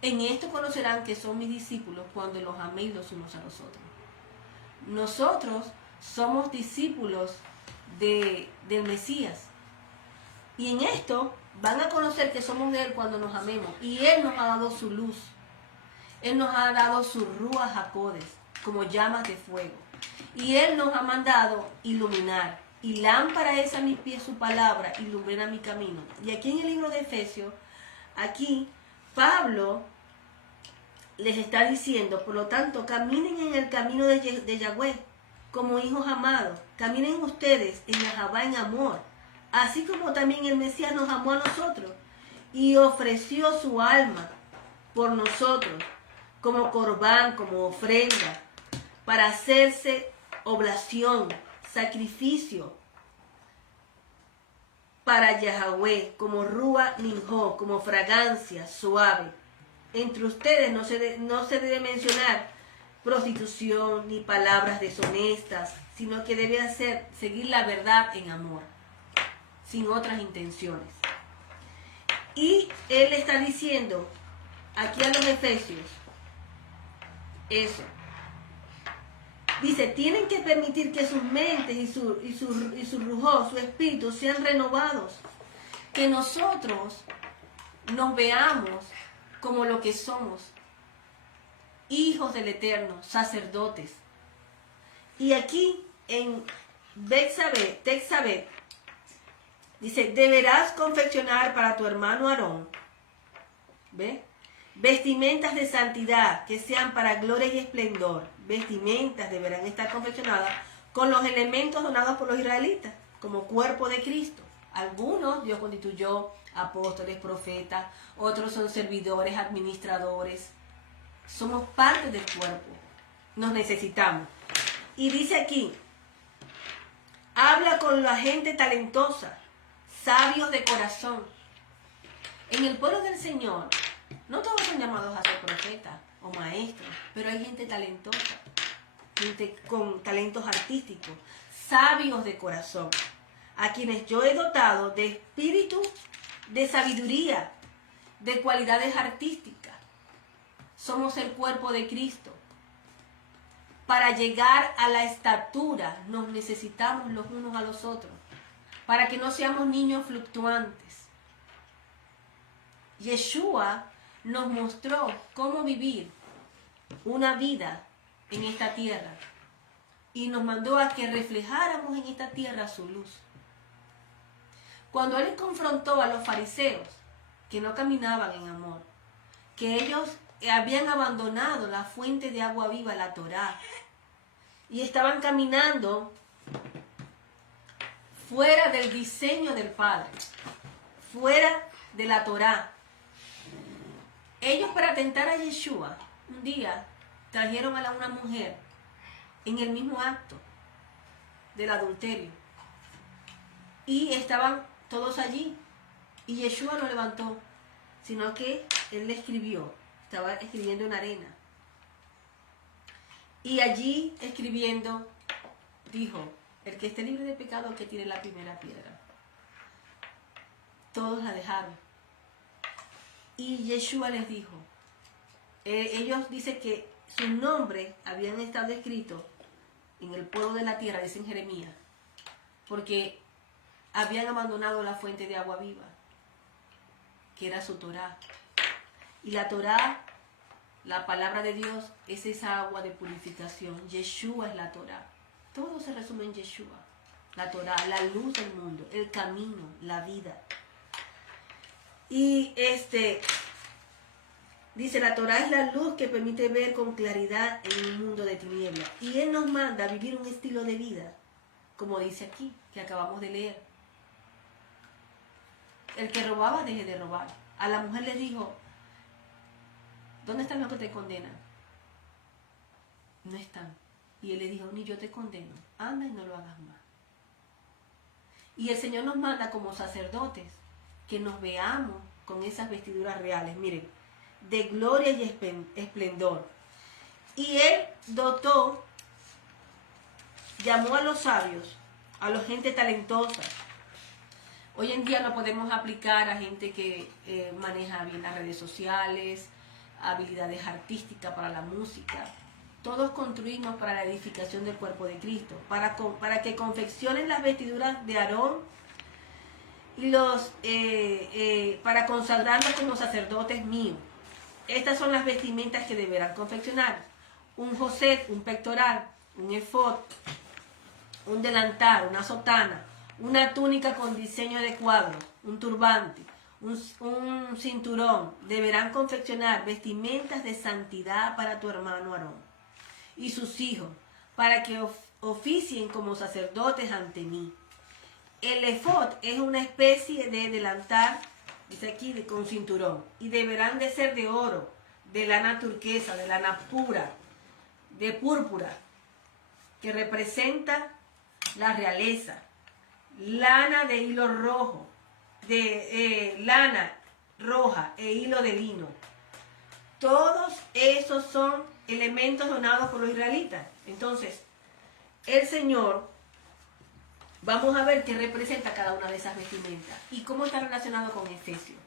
En esto conocerán que son mis discípulos cuando los améis los unos a los otros. Nosotros somos discípulos del Mesías. Y en esto van a conocer que somos de Él cuando nos amemos. Y Él nos ha dado su luz. Él nos ha dado su Ruach HaKodesh, como llamas de fuego. Y Él nos ha mandado iluminar. Y lámpara es a mis pies su palabra, ilumina mi camino. Y aquí en el libro de Efesios, aquí Pablo les está diciendo, por lo tanto, caminen en el camino de Yahweh, como hijos amados. Caminen ustedes en Ahabá, en amor, así como también el Mesías nos amó a nosotros y ofreció su alma por nosotros, como corbán, como ofrenda, para hacerse oblación, sacrificio para Yahweh, como Rúa Ninjó, como fragancia suave. Entre ustedes no se debe mencionar prostitución ni palabras deshonestas, sino que debe seguir la verdad en amor, sin otras intenciones. Y él está diciendo aquí a los Efesios eso. Dice, tienen que permitir que sus mentes y su rujó, su espíritu sean renovados. Que nosotros nos veamos como lo que somos, hijos del Eterno, sacerdotes. Y aquí en Texabet, dice, deberás confeccionar para tu hermano Aarón, ¿ve? Vestimentas de santidad que sean para gloria y esplendor. Vestimentas deberán estar confeccionadas con los elementos donados por los israelitas, como cuerpo de Cristo. Algunos Dios constituyó apóstoles, profetas, otros son servidores, administradores. Somos parte del cuerpo. Nos necesitamos. Y dice aquí, habla con la gente talentosa, sabios de corazón. En el pueblo del Señor, no todos son llamados a ser profetas o maestros, pero hay gente talentosa, gente con talentos artísticos, sabios de corazón, a quienes yo he dotado de espíritu, de sabiduría, de cualidades artísticas. Somos el cuerpo de Cristo. Para llegar a la estatura nos necesitamos los unos a los otros, para que no seamos niños fluctuantes. Yeshua nos mostró cómo vivir una vida en esta tierra y nos mandó a que reflejáramos en esta tierra su luz. Cuando él confrontó a los fariseos que no caminaban en amor, que ellos habían abandonado la fuente de agua viva, la Torá, y estaban caminando fuera del diseño del Padre, fuera de la Torá. Ellos, para tentar a Yeshua, un día trajeron a una mujer en el mismo acto del adulterio. Y estaban todos allí. Y Yeshua no levantó, sino que él le escribió. Estaba escribiendo en arena. Y allí escribiendo, dijo, el que esté libre de pecado, que tire la primera piedra. Todos la dejaron. Y Yeshua les dijo, ellos dicen que sus nombres habían estado escritos en el polvo de la tierra, dice en Jeremías, porque habían abandonado la fuente de agua viva, que era su Torá. Y la Torá, la palabra de Dios, es esa agua de purificación. Yeshua es la Torá. Todo se resume en Yeshua. La Torá, la luz del mundo, el camino, la vida. Y dice, la Torá es la luz que permite ver con claridad en un mundo de tinieblas. Y Él nos manda a vivir un estilo de vida, como dice aquí, que acabamos de leer. El que robaba, deje de robar. A la mujer le dijo, ¿dónde están los que te condenan? No están. Y él le dijo, ni yo te condeno, anda y no lo hagas más. Y el Señor nos manda como sacerdotes que nos veamos con esas vestiduras reales, miren, de gloria y esplendor. Y Él dotó, llamó a los sabios, a la gente talentosa. Hoy en día lo podemos aplicar a gente que maneja bien las redes sociales, habilidades artísticas para la música. Todos construimos para la edificación del cuerpo de Cristo, para que confeccionen las vestiduras de Aarón y para consagrarlos como sacerdotes míos. Estas son las vestimentas que deberán confeccionar: un joset, un pectoral, un efod, un delantal, una sotana, una túnica con diseño de cuadros, un turbante, un cinturón. Deberán confeccionar vestimentas de santidad para tu hermano Aarón y sus hijos, para que oficien como sacerdotes ante mí. El efod es una especie de delantal, dice aquí, con cinturón, y deberán de ser de oro, de lana turquesa, de lana pura, de púrpura, que representa la realeza, lana de hilo rojo, de lana roja e hilo de lino. Todos esos son elementos donados por los israelitas. Entonces, el Señor, vamos a ver qué representa cada una de esas vestimentas y cómo está relacionado con Efesios,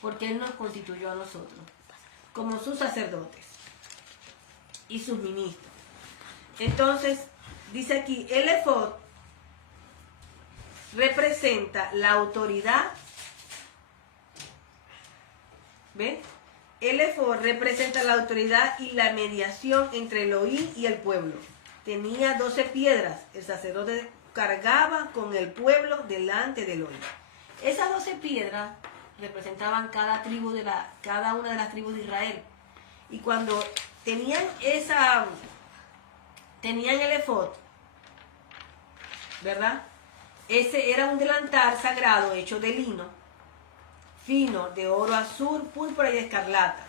porque Él nos constituyó a nosotros como sus sacerdotes y sus ministros. Entonces, dice aquí, el efod representa la autoridad. ¿Ven? El efod representa la autoridad y la mediación entre Elohim y el pueblo. Tenía 12 piedras. El sacerdote cargaba con el pueblo delante de Elohim. Esas 12 piedras representaban cada una de las tribus de Israel. Y cuando tenían el efod, ¿verdad? Ese era un delantal sagrado hecho de lino fino, de oro azul, púrpura y escarlata.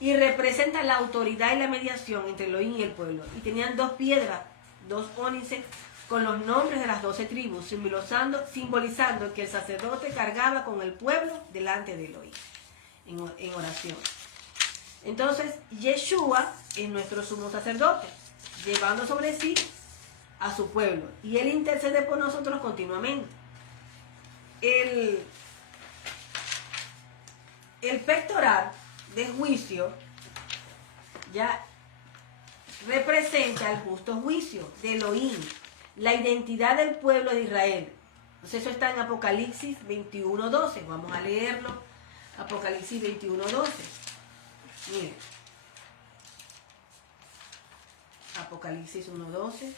Y representa la autoridad y la mediación entre Elohim y el pueblo. Y tenían 2 piedras, 2 ónices, con los nombres de las 12 tribus, simbolizando que el sacerdote cargaba con el pueblo delante de Elohim, en oración. Entonces, Yeshua es nuestro sumo sacerdote, llevando sobre sí a su pueblo. Y Él intercede por nosotros continuamente. El pectoral de juicio ya representa el justo juicio de Elohim, la identidad del pueblo de Israel. Entonces eso está en Apocalipsis 21:12. Vamos a leerlo. Apocalipsis 21:12. Miren. Apocalipsis 1:12.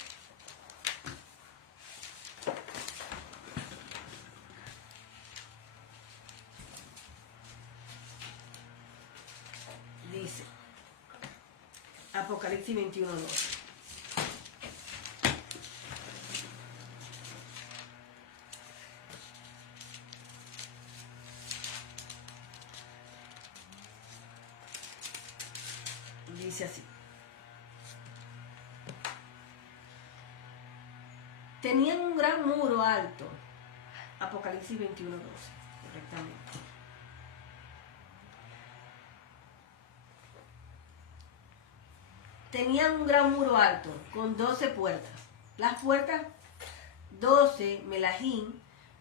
Apocalipsis 21:12. Dice así. Tenían un gran muro alto. Apocalipsis 21:12, correctamente. Tenían un gran muro alto, con 12 puertas. Las puertas, 12 melahim,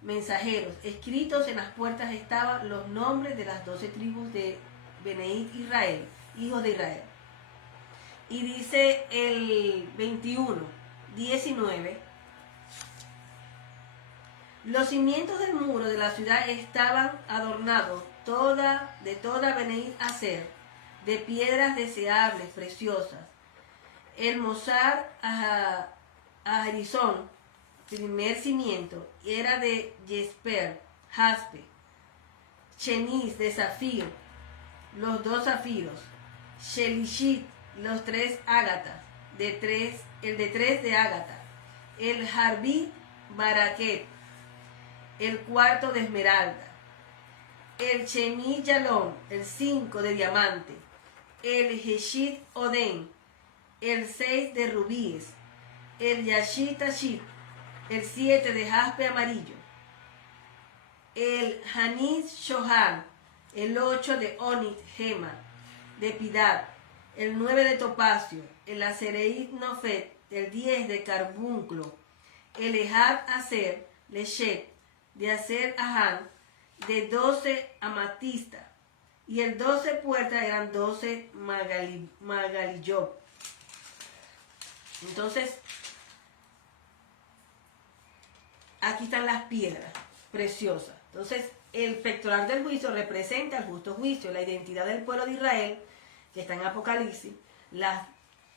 mensajeros. Escritos en las puertas estaban los nombres de las 12 tribus de Beneit Israel, hijos de Israel. Y dice el 21:19, los cimientos del muro de la ciudad estaban adornados de toda Beneit Aser, de piedras deseables, preciosas. El Mosar Aharizón, primer cimiento, era de Jesper, jaspe, Chenis de zafiro, los 2 zafiros, Shelishit, los 3 ágatas, el de 3 de ágata, el Jarbí Baraquet, el 4 de esmeralda, el Chemi Yalón, el 5 de diamante, el Heshit Oden, el 6 de rubíes, el Yashit Ashit, el 7 de jaspe amarillo, el Hanis Shohan, el 8 de Onit Gema, de Pidat, el 9 de topacio, el Asereit Nofet, el 10 de carbunclo, el Ejad Aser, Leshet, de Aser Ahan, de 12 amatista, y el 12 puertas eran 12 Magaliyob. Entonces, aquí están las piedras preciosas. Entonces, el pectoral del juicio representa el justo juicio, la identidad del pueblo de Israel, que está en Apocalipsis,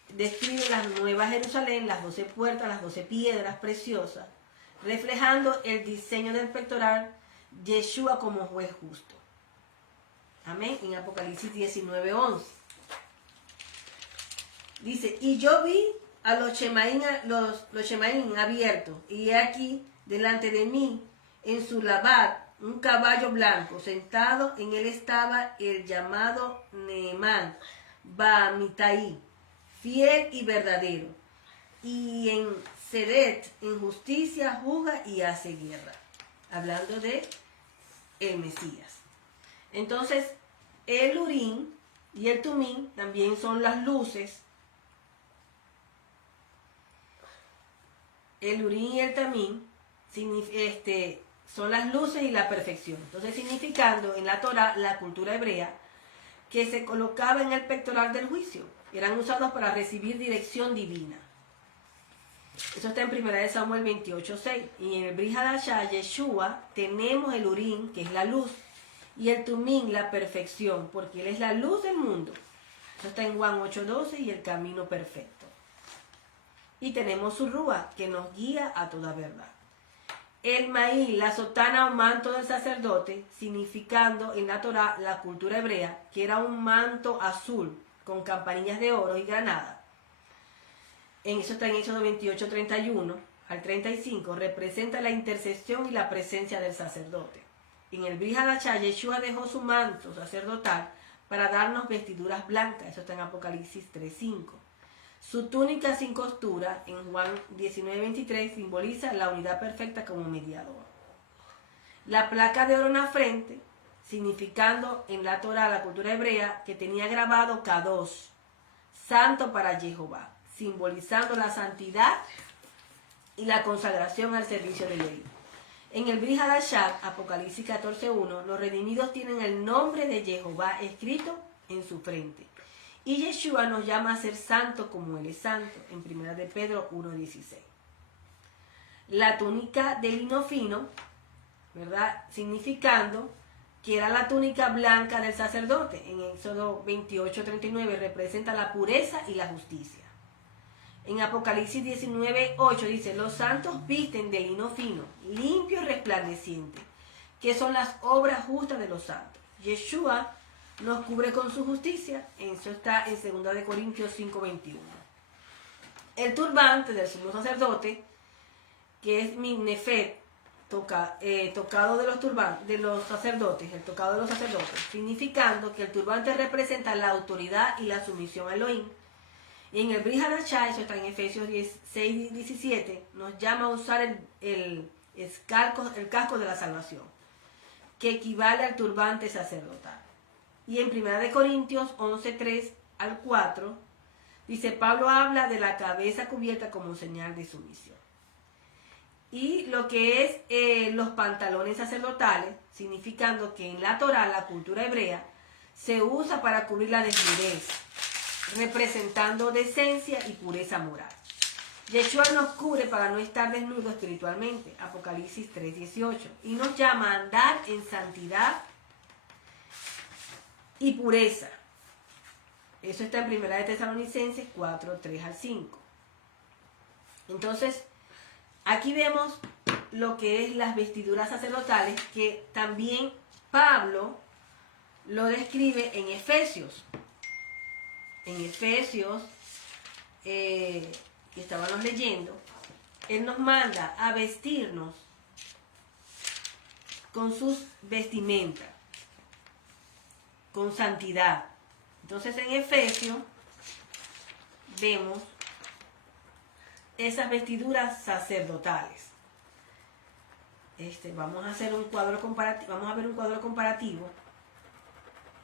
describe la nueva Jerusalén, las 12 puertas, las 12 piedras preciosas, reflejando el diseño del pectoral, Yeshua como juez justo. Amén. En Apocalipsis 19:11. Dice, y yo vi a los Shemaín abiertos, y he aquí, delante de mí, en su labad, un caballo blanco, sentado en él estaba el llamado Neemán, Baamitai, fiel y verdadero, y en Seret, en justicia, juzga y hace guerra. Hablando de el Mesías. Entonces, el Urim y el Tumim también son las luces. El Urim y el Tumim son las luces y la perfección. Entonces, significando en la Torah, la cultura hebrea, que se colocaba en el pectoral del juicio. Eran usados para recibir dirección divina. Eso está en 1 Samuel 28:6. Y en el Brit Hadashah, Yeshua, tenemos el Urim, que es la luz, y el Tumim, la perfección, porque Él es la luz del mundo. Eso está en Juan 8:12 y el camino perfecto. Y tenemos su Rúa, que nos guía a toda verdad. El maíz, la sotana o manto del sacerdote, significando en la Torah la cultura hebrea, que era un manto azul con campanillas de oro y granada. Eso está en Éxodo 28:31 al 35, representa la intercesión y la presencia del sacerdote. En el Brit Hadashah, Yeshua dejó su manto sacerdotal para darnos vestiduras blancas. Eso está en Apocalipsis 3:5. Su túnica sin costura, en Juan 19:23, simboliza la unidad perfecta como mediador. La placa de oro en la frente, significando en la Torah, la cultura hebrea, que tenía grabado Kadosh, santo para Jehová, simbolizando la santidad y la consagración al servicio de Dios. En el Brit Hadashah, Apocalipsis 14:1, los redimidos tienen el nombre de Jehová escrito en su frente. Y Yeshua nos llama a ser santo como Él es santo, en 1 de Pedro 1:16. La túnica de lino fino, ¿verdad? Significando que era la túnica blanca del sacerdote. En Éxodo 28:39 representa la pureza y la justicia. En Apocalipsis 19:8 dice, los santos visten de lino fino, limpio y resplandeciente, que son las obras justas de los santos. Yeshua nos cubre con su justicia. Eso está en 2 de Corintios 5:21. El turbante del sumo sacerdote, que es mi nefet, tocado de los sacerdotes, el tocado de los sacerdotes, significando que el turbante representa la autoridad y la sumisión a Elohim. Y en el Brit Hadashah, eso está en Efesios 6:17, nos llama a usar el casco de la salvación, que equivale al turbante sacerdotal. Y en 1 de Corintios 11:3-4, dice, Pablo habla de la cabeza cubierta como señal de sumisión. Y lo que es los pantalones sacerdotales, significando que en la Torá, la cultura hebrea, se usa para cubrir la desnudez, representando decencia y pureza moral. Yeshua nos cubre para no estar desnudo espiritualmente, Apocalipsis 3:18, y nos llama a andar en santidad y pureza. Eso está en 1 de Tesalonicenses 4:3-5. Entonces, aquí vemos lo que es las vestiduras sacerdotales, que también Pablo lo describe en Efesios. En Efesios, que estábamos leyendo, él nos manda a vestirnos con sus vestimentas, con santidad. Entonces en Efesios vemos esas vestiduras sacerdotales. Vamos a hacer un cuadro comparativo, vamos a ver un cuadro comparativo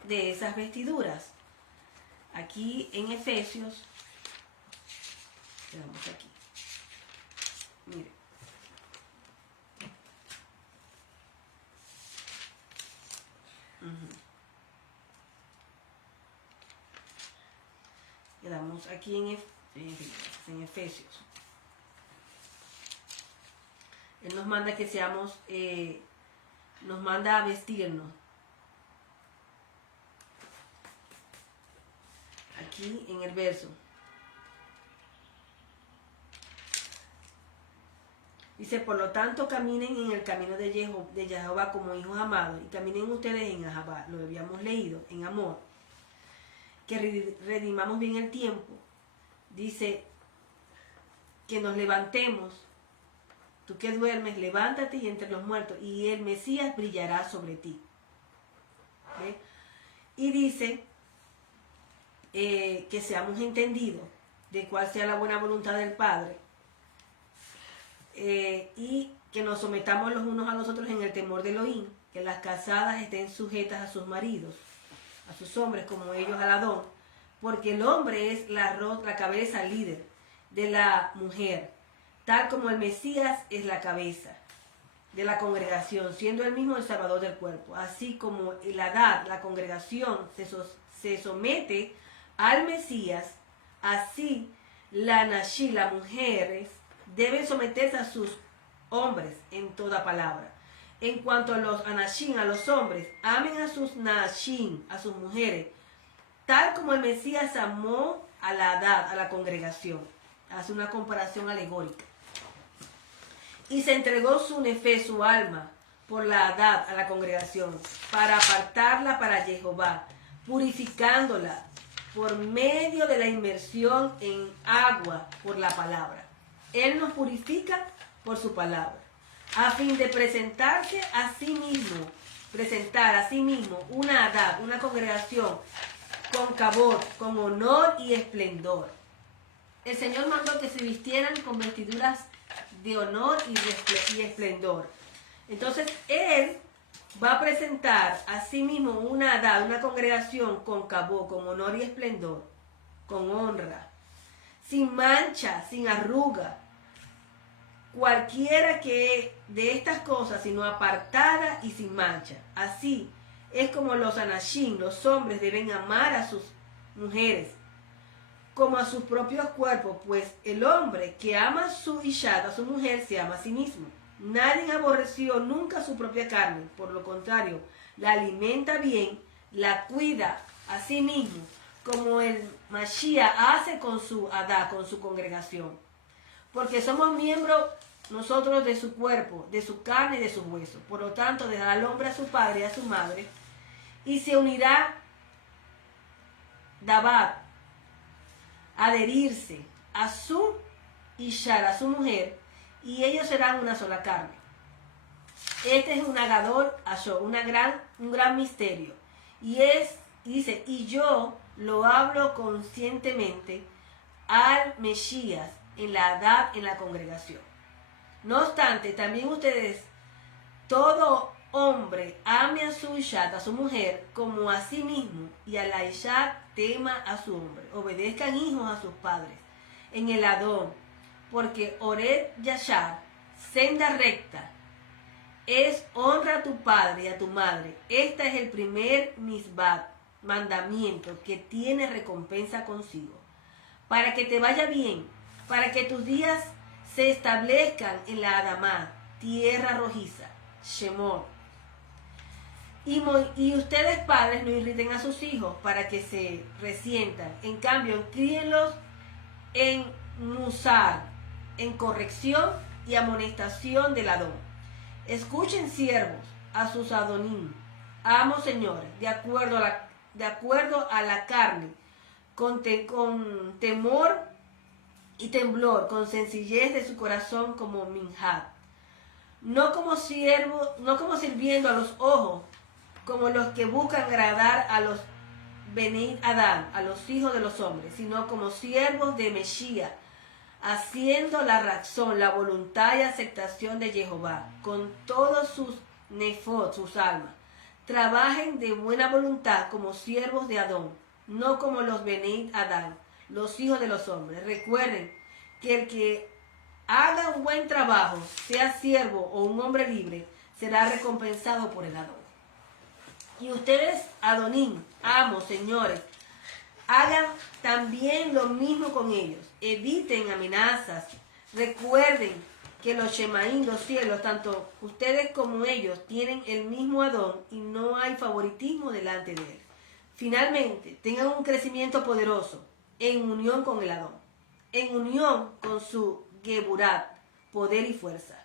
de esas vestiduras. Aquí en Efesios, quedamos aquí. Mire. Quedamos aquí en Efesios. Él nos manda que seamos, nos manda a vestirnos. Aquí en el verso. Dice, por lo tanto, caminen en el camino de Jehová como hijos amados, y caminen ustedes en Ahabá, lo habíamos leído, en amor, que redimamos bien el tiempo. Dice, que nos levantemos, tú que duermes, levántate y entre los muertos, y el Mesías brillará sobre ti. ¿Ve? Y dice, que seamos entendidos de cuál sea la buena voluntad del Padre, y que nos sometamos los unos a los otros en el temor de Elohim, que las casadas estén sujetas a sus maridos, a sus hombres como ellos al Adón, porque el hombre es la cabeza líder de la mujer, tal como el Mesías es la cabeza de la congregación, siendo él mismo el salvador del cuerpo. Así como la congregación se somete al Mesías, así la Nashi, las mujeres, deben someterse a sus hombres en toda palabra. En cuanto a los anashim, a los hombres, amen a sus nashim, a sus mujeres, tal como el Mesías amó a la Adad, a la congregación. Hace una comparación alegórica. Y se entregó su nefé, su alma, por la Adad, a la congregación, para apartarla para Jehová, purificándola por medio de la inmersión en agua por la palabra. Él nos purifica por su palabra, a fin de presentar a sí mismo una Adad, una congregación con cabot, con honor y esplendor. El Señor mandó que se vistieran con vestiduras de honor y esplendor. Entonces Él va a presentar a sí mismo una Adad, una congregación con cabot, con honor y esplendor, con honra, sin mancha, sin arruga, cualquiera que de estas cosas, sino apartada y sin mancha. Así es como los anashim, los hombres, deben amar a sus mujeres como a sus propios cuerpos, pues el hombre que ama a su ishat, a su mujer, se ama a sí mismo. Nadie aborreció nunca su propia carne, por lo contrario, la alimenta bien, la cuida a sí mismo, como el Mashiach hace con su Adá, con su congregación. Porque somos miembros nosotros de su cuerpo, de su carne y de sus huesos. Por lo tanto, dejará al hombre a su padre y a su madre, y se unirá Dabat, adherirse a su Ishar, a su mujer, y ellos serán una sola carne. Este es un agador, un gran misterio. Y dice, y yo lo hablo conscientemente al Mesías en la edad, en la congregación. No obstante, también ustedes, todo hombre ame a su Ishat, a su mujer, como a sí mismo, y a la Ishat tema a su hombre. Obedezcan hijos a sus padres en el Adón, porque Ored Yashar, senda recta, es honra a tu padre y a tu madre. Esta es el primer misbat, mandamiento, que tiene recompensa consigo, para que te vaya bien, para que tus días se establezcan en la Adamá, tierra rojiza, Shemot. Y ustedes padres no irriten a sus hijos para que se resientan. En cambio, críenlos en Musar, en corrección y amonestación del Adón. Escuchen siervos a sus Adonim, amos señores, de acuerdo a la carne, con temor y temblor, con sencillez de su corazón como Minhat. No como sirviendo a los ojos, como los que buscan agradar a los Benit Adán, a los hijos de los hombres, sino como siervos de Mesías, haciendo la razón, la voluntad y aceptación de Jehová, con todos sus nefot, sus almas. Trabajen de buena voluntad como siervos de Adón, no como los Benit Adán, los hijos de los hombres. Recuerden que el que haga un buen trabajo, sea siervo o un hombre libre, será recompensado por el Adón. Y ustedes, Adonim, amos, señores, hagan también lo mismo con ellos. Eviten amenazas. Recuerden que los Shemaín, los cielos, tanto ustedes como ellos, tienen el mismo Adón y no hay favoritismo delante de él. Finalmente, tengan un crecimiento poderoso en unión con el Adón, en unión con su Geburat, poder y fuerza.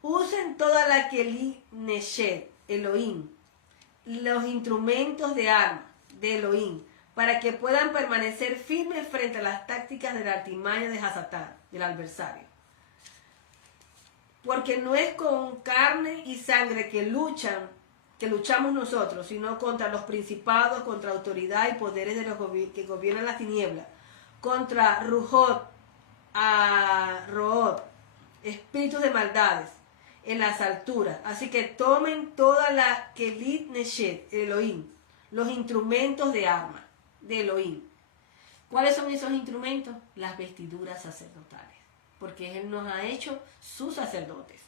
Usen toda la Keli Neshet, Elohim, los instrumentos de arma de Elohim, para que puedan permanecer firmes frente a las tácticas de la artimaña de Hasatán, del adversario. Porque no es con carne y sangre que luchamos nosotros, sino contra los principados, contra autoridad y poderes de los que gobiernan las tinieblas, contra Rujot, Root, espíritus de maldades en las alturas. Así que tomen toda la Kelit Neshet, Elohim, los instrumentos de arma de Elohim. ¿Cuáles son esos instrumentos? Las vestiduras sacerdotales, porque Él nos ha hecho sus sacerdotes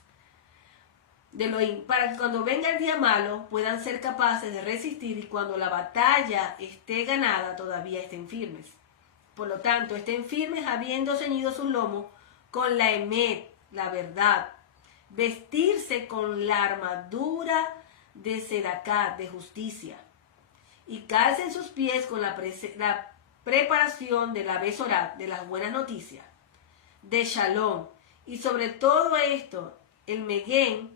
de Elohim, para que cuando venga el día malo puedan ser capaces de resistir y cuando la batalla esté ganada todavía estén firmes. Por lo tanto, estén firmes habiendo ceñido sus lomos con la emet, la verdad, vestirse con la armadura de Sedakat, de justicia, y calcen sus pies con la preparación de la Besorat, de las buenas noticias, de Shalom, y sobre todo esto, el Megen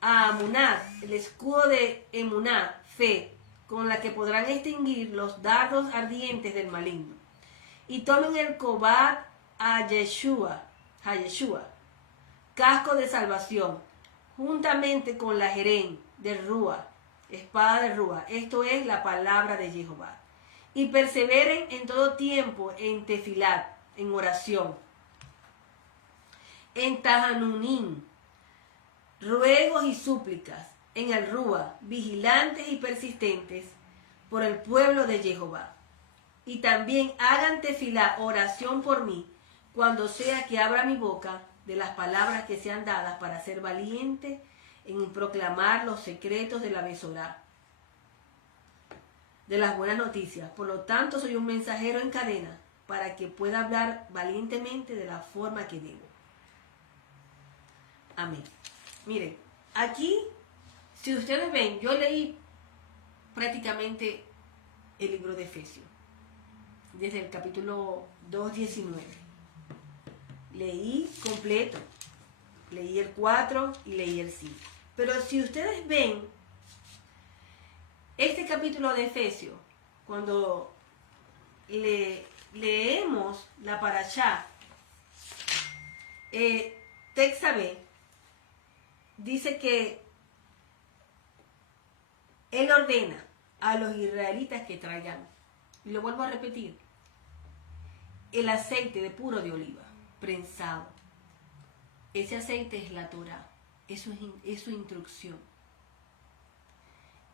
a Amunat, el escudo de Emuná, fe, con la que podrán extinguir los dardos ardientes del maligno. Y tomen el Kobat a Yeshua, casco de salvación, juntamente con la Jerén de Rúa, espada de Rúa, esto es la palabra de Jehová. Y perseveren en todo tiempo en tefilat, en oración, en tahanunim, ruegos y súplicas, en el Rúa, vigilantes y persistentes por el pueblo de Jehová. Y también hagan tefilá, oración por mí, cuando sea que abra mi boca de las palabras que sean dadas para ser valiente en proclamar los secretos de la Besorá, de las buenas noticias. Por lo tanto, soy un mensajero en cadena para que pueda hablar valientemente de la forma que debo. Amén. Miren, aquí, si ustedes ven, yo leí prácticamente el libro de Efesios, desde el capítulo 2:19. Leí completo, leí el 4 y leí el 5. Pero si ustedes ven, este capítulo de Efesios cuando leemos la parashá, Texabé dice que él ordena a los israelitas que traigan, y lo vuelvo a repetir, el aceite de puro de oliva, prensado. Ese aceite es la Torá, es su instrucción.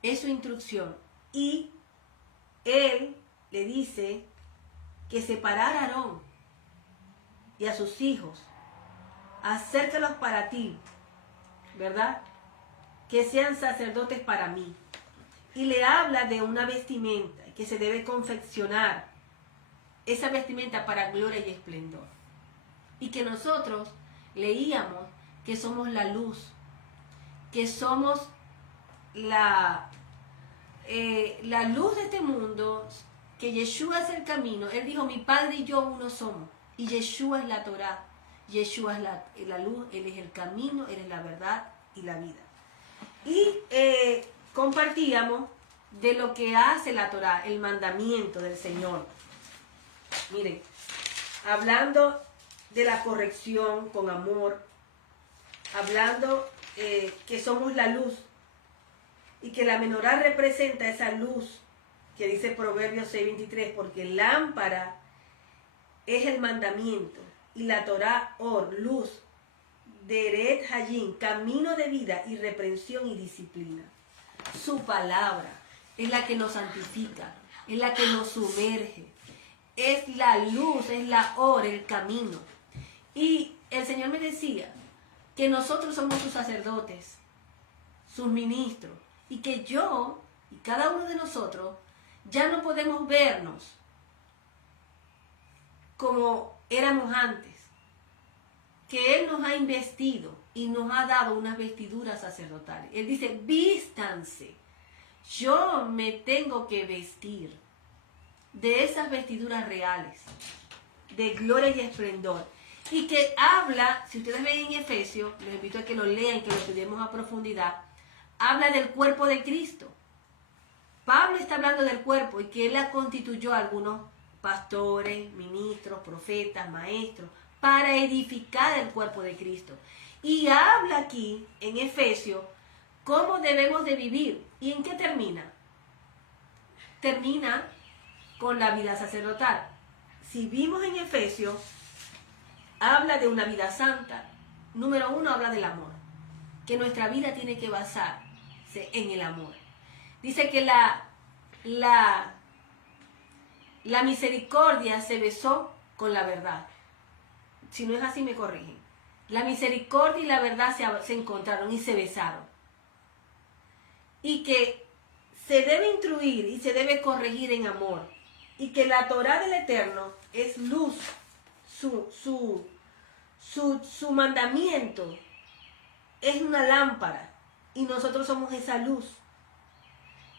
Es su instrucción. Y él le dice que separar a Aarón y a sus hijos, acércalos para ti, ¿verdad? Que sean sacerdotes para mí. Y le habla de una vestimenta que se debe confeccionar, esa vestimenta para gloria y esplendor. Y que nosotros leíamos que somos la luz, que somos la luz de este mundo, que Yeshua es el camino. Él dijo, mi Padre y yo uno somos. Y Yeshua es la Torá, Yeshua es la luz, Él es el camino, Él es la verdad y la vida. Y compartíamos de lo que hace la Torá, el mandamiento del Señor. Miren, hablando de la corrección con amor, hablando que somos la luz y que la menorá representa esa luz que dice Proverbios 6:23, porque lámpara es el mandamiento y la Torá luz, Deret Hayim, camino de vida y reprensión y disciplina. Su palabra es la que nos santifica, es la que nos sumerge, es la luz, es la el camino. Y el Señor me decía que nosotros somos sus sacerdotes, sus ministros, y que yo y cada uno de nosotros ya no podemos vernos como éramos antes, que Él nos ha investido y nos ha dado unas vestiduras sacerdotales. Él dice, vístanse, yo me tengo que vestir de esas vestiduras reales, de gloria y esplendor. Y que habla, si ustedes ven en Efesios, les invito a que lo lean, que lo estudiemos a profundidad, habla del cuerpo de Cristo. Pablo está hablando del cuerpo y que Él la constituyó a algunos pastores, ministros, profetas, maestros, para edificar el cuerpo de Cristo. Y habla aquí, en Efesios, cómo debemos de vivir. ¿Y en qué termina? Termina con la vida sacerdotal. Si vimos en Efesios, habla de una vida santa. Número 1, habla del amor. Que nuestra vida tiene que basarse en el amor. Dice que la misericordia se besó con la verdad. Si no es así, me corrigen. La misericordia y la verdad se encontraron y se besaron. Y que se debe instruir y se debe corregir en amor. Y que la Torá del Eterno es luz. Su mandamiento es una lámpara. Y nosotros somos esa luz.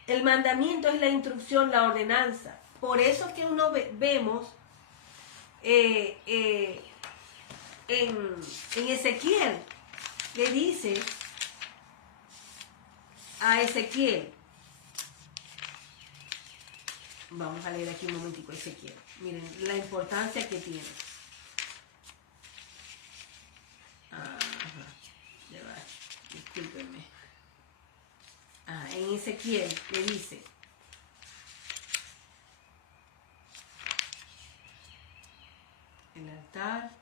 El mandamiento es la instrucción, la ordenanza. Por eso es que vemos en Ezequiel, le dice a Ezequiel, vamos a leer aquí un momentico Ezequiel, miren la importancia que tiene. Ya va, discúlpenme. En Ezequiel le dice, el altar,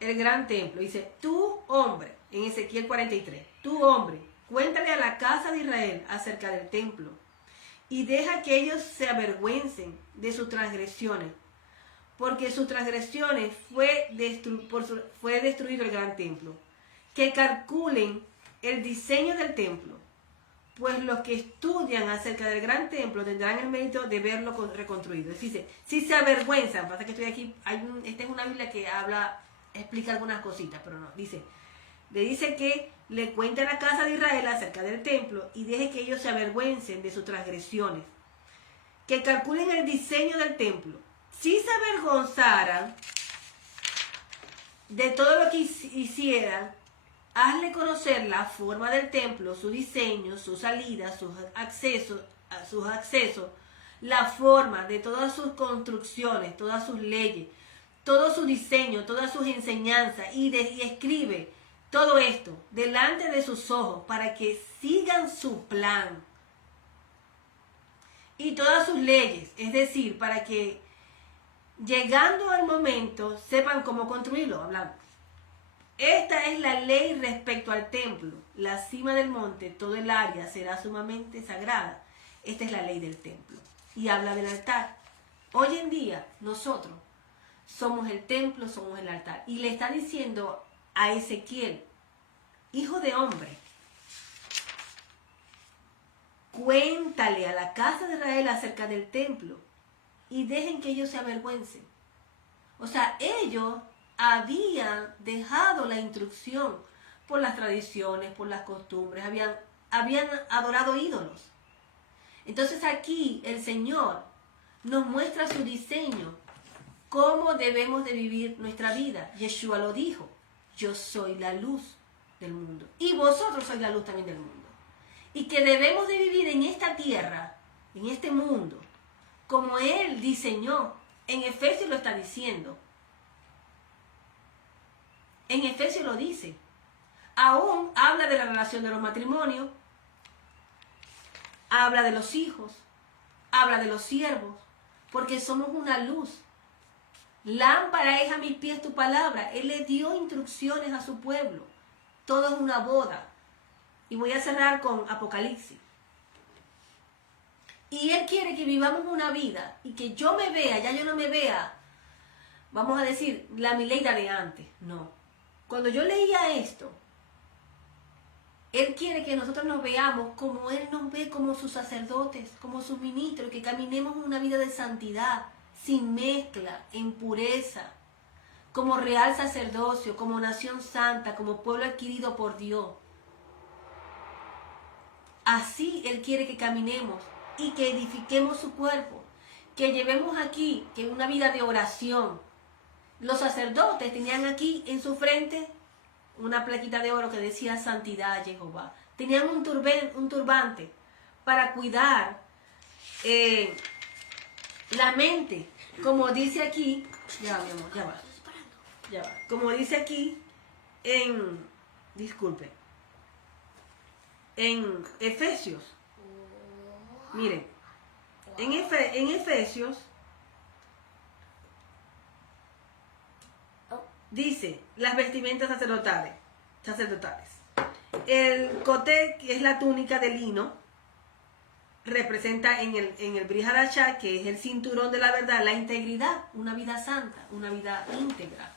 el gran templo, dice, tú hombre, en Ezequiel 43, tú hombre, cuéntale a la casa de Israel acerca del templo y deja que ellos se avergüencen de sus transgresiones, porque sus transgresiones fue destruido el gran templo. Que calculen el diseño del templo, pues los que estudian acerca del gran templo tendrán el mérito de verlo reconstruido. Dice, si se avergüenzan, pasa que estoy aquí, esta es una Biblia que explica algunas cositas, pero no, le dice que le cuente a la casa de Israel acerca del templo y deje que ellos se avergüencen de sus transgresiones. Que calculen el diseño del templo. Si se avergonzaran de todo lo que hicieran, hazle conocer la forma del templo, su diseño, sus salidas, sus accesos, la forma de todas sus construcciones, todas sus leyes, todo su diseño, todas sus enseñanzas, y escribe todo esto delante de sus ojos para que sigan su plan y todas sus leyes, es decir, para que llegando al momento sepan cómo construirlo, hablando. Esta es la ley respecto al templo, la cima del monte, todo el área será sumamente sagrada. Esta es la ley del templo. Y habla del altar. Hoy en día nosotros somos el templo, somos el altar. Y le está diciendo a Ezequiel, hijo de hombre, cuéntale a la casa de Israel acerca del templo y dejen que ellos se avergüencen. O sea, ellos habían dejado la instrucción por las tradiciones, por las costumbres, habían adorado ídolos. Entonces aquí el Señor nos muestra su diseño, cómo debemos de vivir nuestra vida. Yeshua lo dijo, yo soy la luz del mundo y vosotros sois la luz también del mundo. Y que debemos de vivir en esta tierra, en este mundo, como Él diseñó. En Efesios lo está diciendo. En Efesios lo dice. Aún habla de la relación de los matrimonios, habla de los hijos, habla de los siervos, porque somos una luz. Lámpara es a mis pies tu palabra. Él le dio instrucciones a su pueblo. Todo es una boda. Y voy a cerrar con Apocalipsis. Y Él quiere que vivamos una vida y que yo me vea, ya yo no me vea, vamos a decir, la Mileida de antes. No. Cuando yo leía esto, Él quiere que nosotros nos veamos como Él nos ve, como sus sacerdotes, como sus ministros, que caminemos una vida de santidad, sin mezcla, en pureza, como real sacerdocio, como nación santa, como pueblo adquirido por Dios. Así Él quiere que caminemos y que edifiquemos su cuerpo, que llevemos aquí que una vida de oración. Los sacerdotes tenían aquí en su frente una plaquita de oro que decía santidad a Jehová. Tenían un turbante para cuidar la mente, como dice aquí, ya mi amor, ya va, como dice aquí en Efesios. Miren, en Efesios dice las vestimentas sacerdotales. El coté, que es la túnica de lino, representa en el Brit Hadashah, que es el cinturón de la verdad, la integridad, una vida santa, una vida íntegra.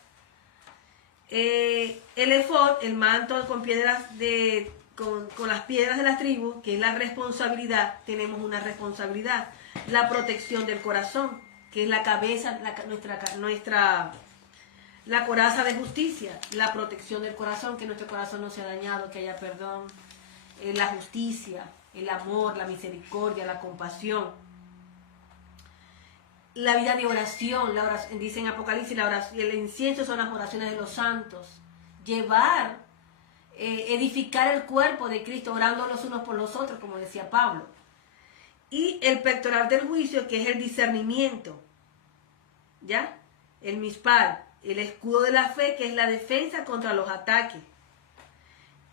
El efod, el manto con piedras con las piedras de las tribus, que es la responsabilidad, tenemos una responsabilidad. La protección del corazón, que es la cabeza, la coraza de justicia, la protección del corazón, que nuestro corazón no sea dañado, que haya perdón, la justicia, el amor, la misericordia, la compasión. La vida de oración, dice en Apocalipsis, el incienso son las oraciones de los santos. Edificar el cuerpo de Cristo, orando los unos por los otros, como decía Pablo. Y el pectoral del juicio, que es el discernimiento. ¿Ya? El mispar, el escudo de la fe, que es la defensa contra los ataques.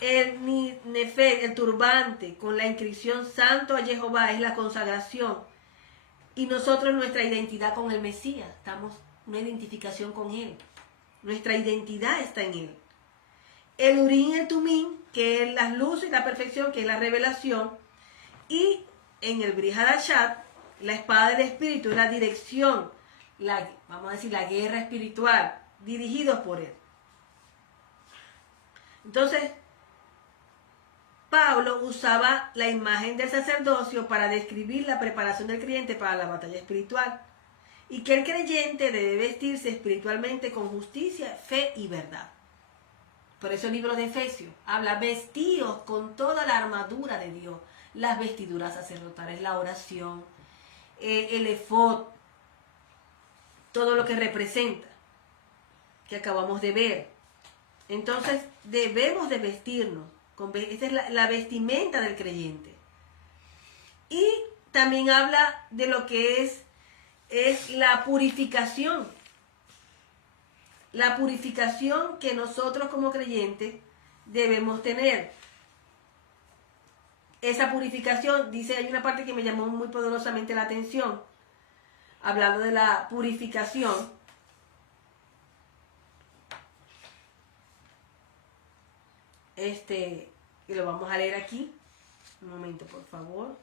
El nefed, el turbante, con la inscripción santo a Jehová, es la consagración. Y nosotros nuestra identidad con el Mesías, estamos una identificación con Él. Nuestra identidad está en Él. El Urim y el Tumim, que es las luces y la perfección, que es la revelación. Y en el Brit Hadashah, la espada del Espíritu, es la dirección, vamos a decir, la guerra espiritual, dirigidos por Él. Entonces, Pablo usaba la imagen del sacerdocio para describir la preparación del creyente para la batalla espiritual. Y que el creyente debe vestirse espiritualmente con justicia, fe y verdad. Por eso el libro de Efesios habla, vestidos con toda la armadura de Dios, las vestiduras sacerdotales, la oración, el efod, todo lo que representa, que acabamos de ver. Entonces debemos de vestirnos. Esta es la vestimenta del creyente. Y también habla de lo que es la purificación. La purificación que nosotros como creyentes debemos tener. Esa purificación, dice, hay una parte que me llamó muy poderosamente la atención, hablando de la purificación. Y lo vamos a leer aquí. Un momento, por favor.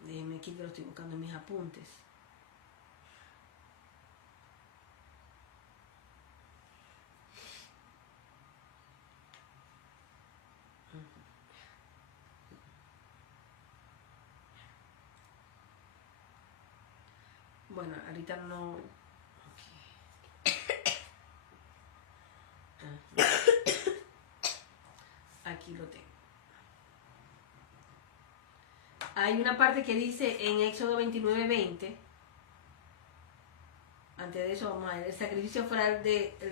Déjenme aquí que lo estoy buscando en mis apuntes. Bueno, ahorita no. Aquí lo tengo. Hay una parte que dice en Éxodo 29:20. Antes de eso vamos a ver el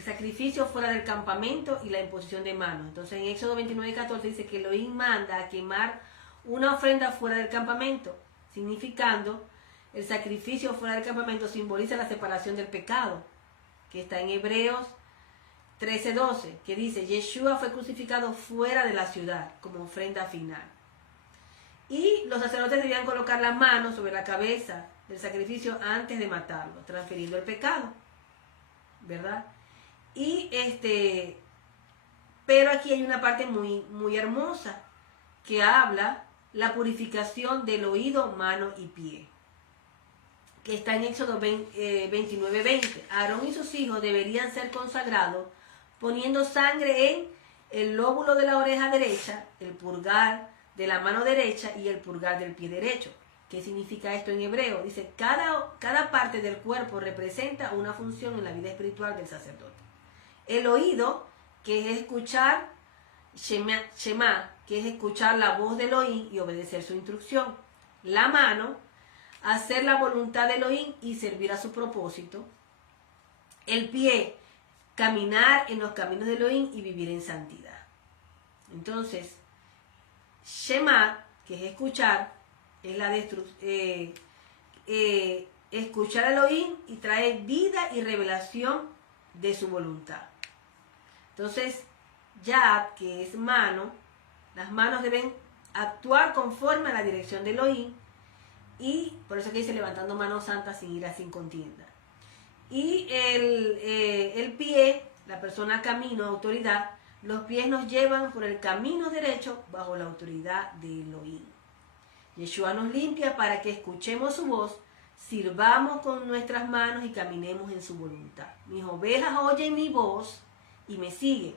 sacrificio fuera del campamento y la imposición de manos. Entonces en Éxodo 29:14 dice que Elohim manda a quemar una ofrenda fuera del campamento, significando el sacrificio fuera del campamento simboliza la separación del pecado, que está en Hebreos 13:12, que dice, Yeshua fue crucificado fuera de la ciudad como ofrenda final. Y los sacerdotes debían colocar la mano sobre la cabeza del sacrificio antes de matarlo, transfiriendo el pecado, ¿verdad? Pero aquí hay una parte muy, muy hermosa que habla la purificación del oído, mano y pie, que está en Éxodo 29:20. Aarón y sus hijos deberían ser consagrados poniendo sangre en el lóbulo de la oreja derecha, el pulgar de la mano derecha y el pulgar del pie derecho. ¿Qué significa esto en hebreo? Dice, cada parte del cuerpo representa una función en la vida espiritual del sacerdote. El oído, que es escuchar, Shema, que es escuchar la voz de Elohim y obedecer su instrucción. La mano, hacer la voluntad de Elohim y servir a su propósito. El pie, caminar en los caminos de Elohim y vivir en santidad. Entonces, Shema, que es escuchar, es escuchar a Elohim y trae vida y revelación de su voluntad. Entonces, Yad, que es mano, las manos deben actuar conforme a la dirección de Elohim, y por eso que dice levantando manos santas sin ira, sin contienda. Y el pie, la persona camino, autoridad, los pies nos llevan por el camino derecho bajo la autoridad de Elohim. Yeshua nos limpia para que escuchemos su voz, sirvamos con nuestras manos y caminemos en su voluntad. Mis ovejas oyen mi voz y me siguen.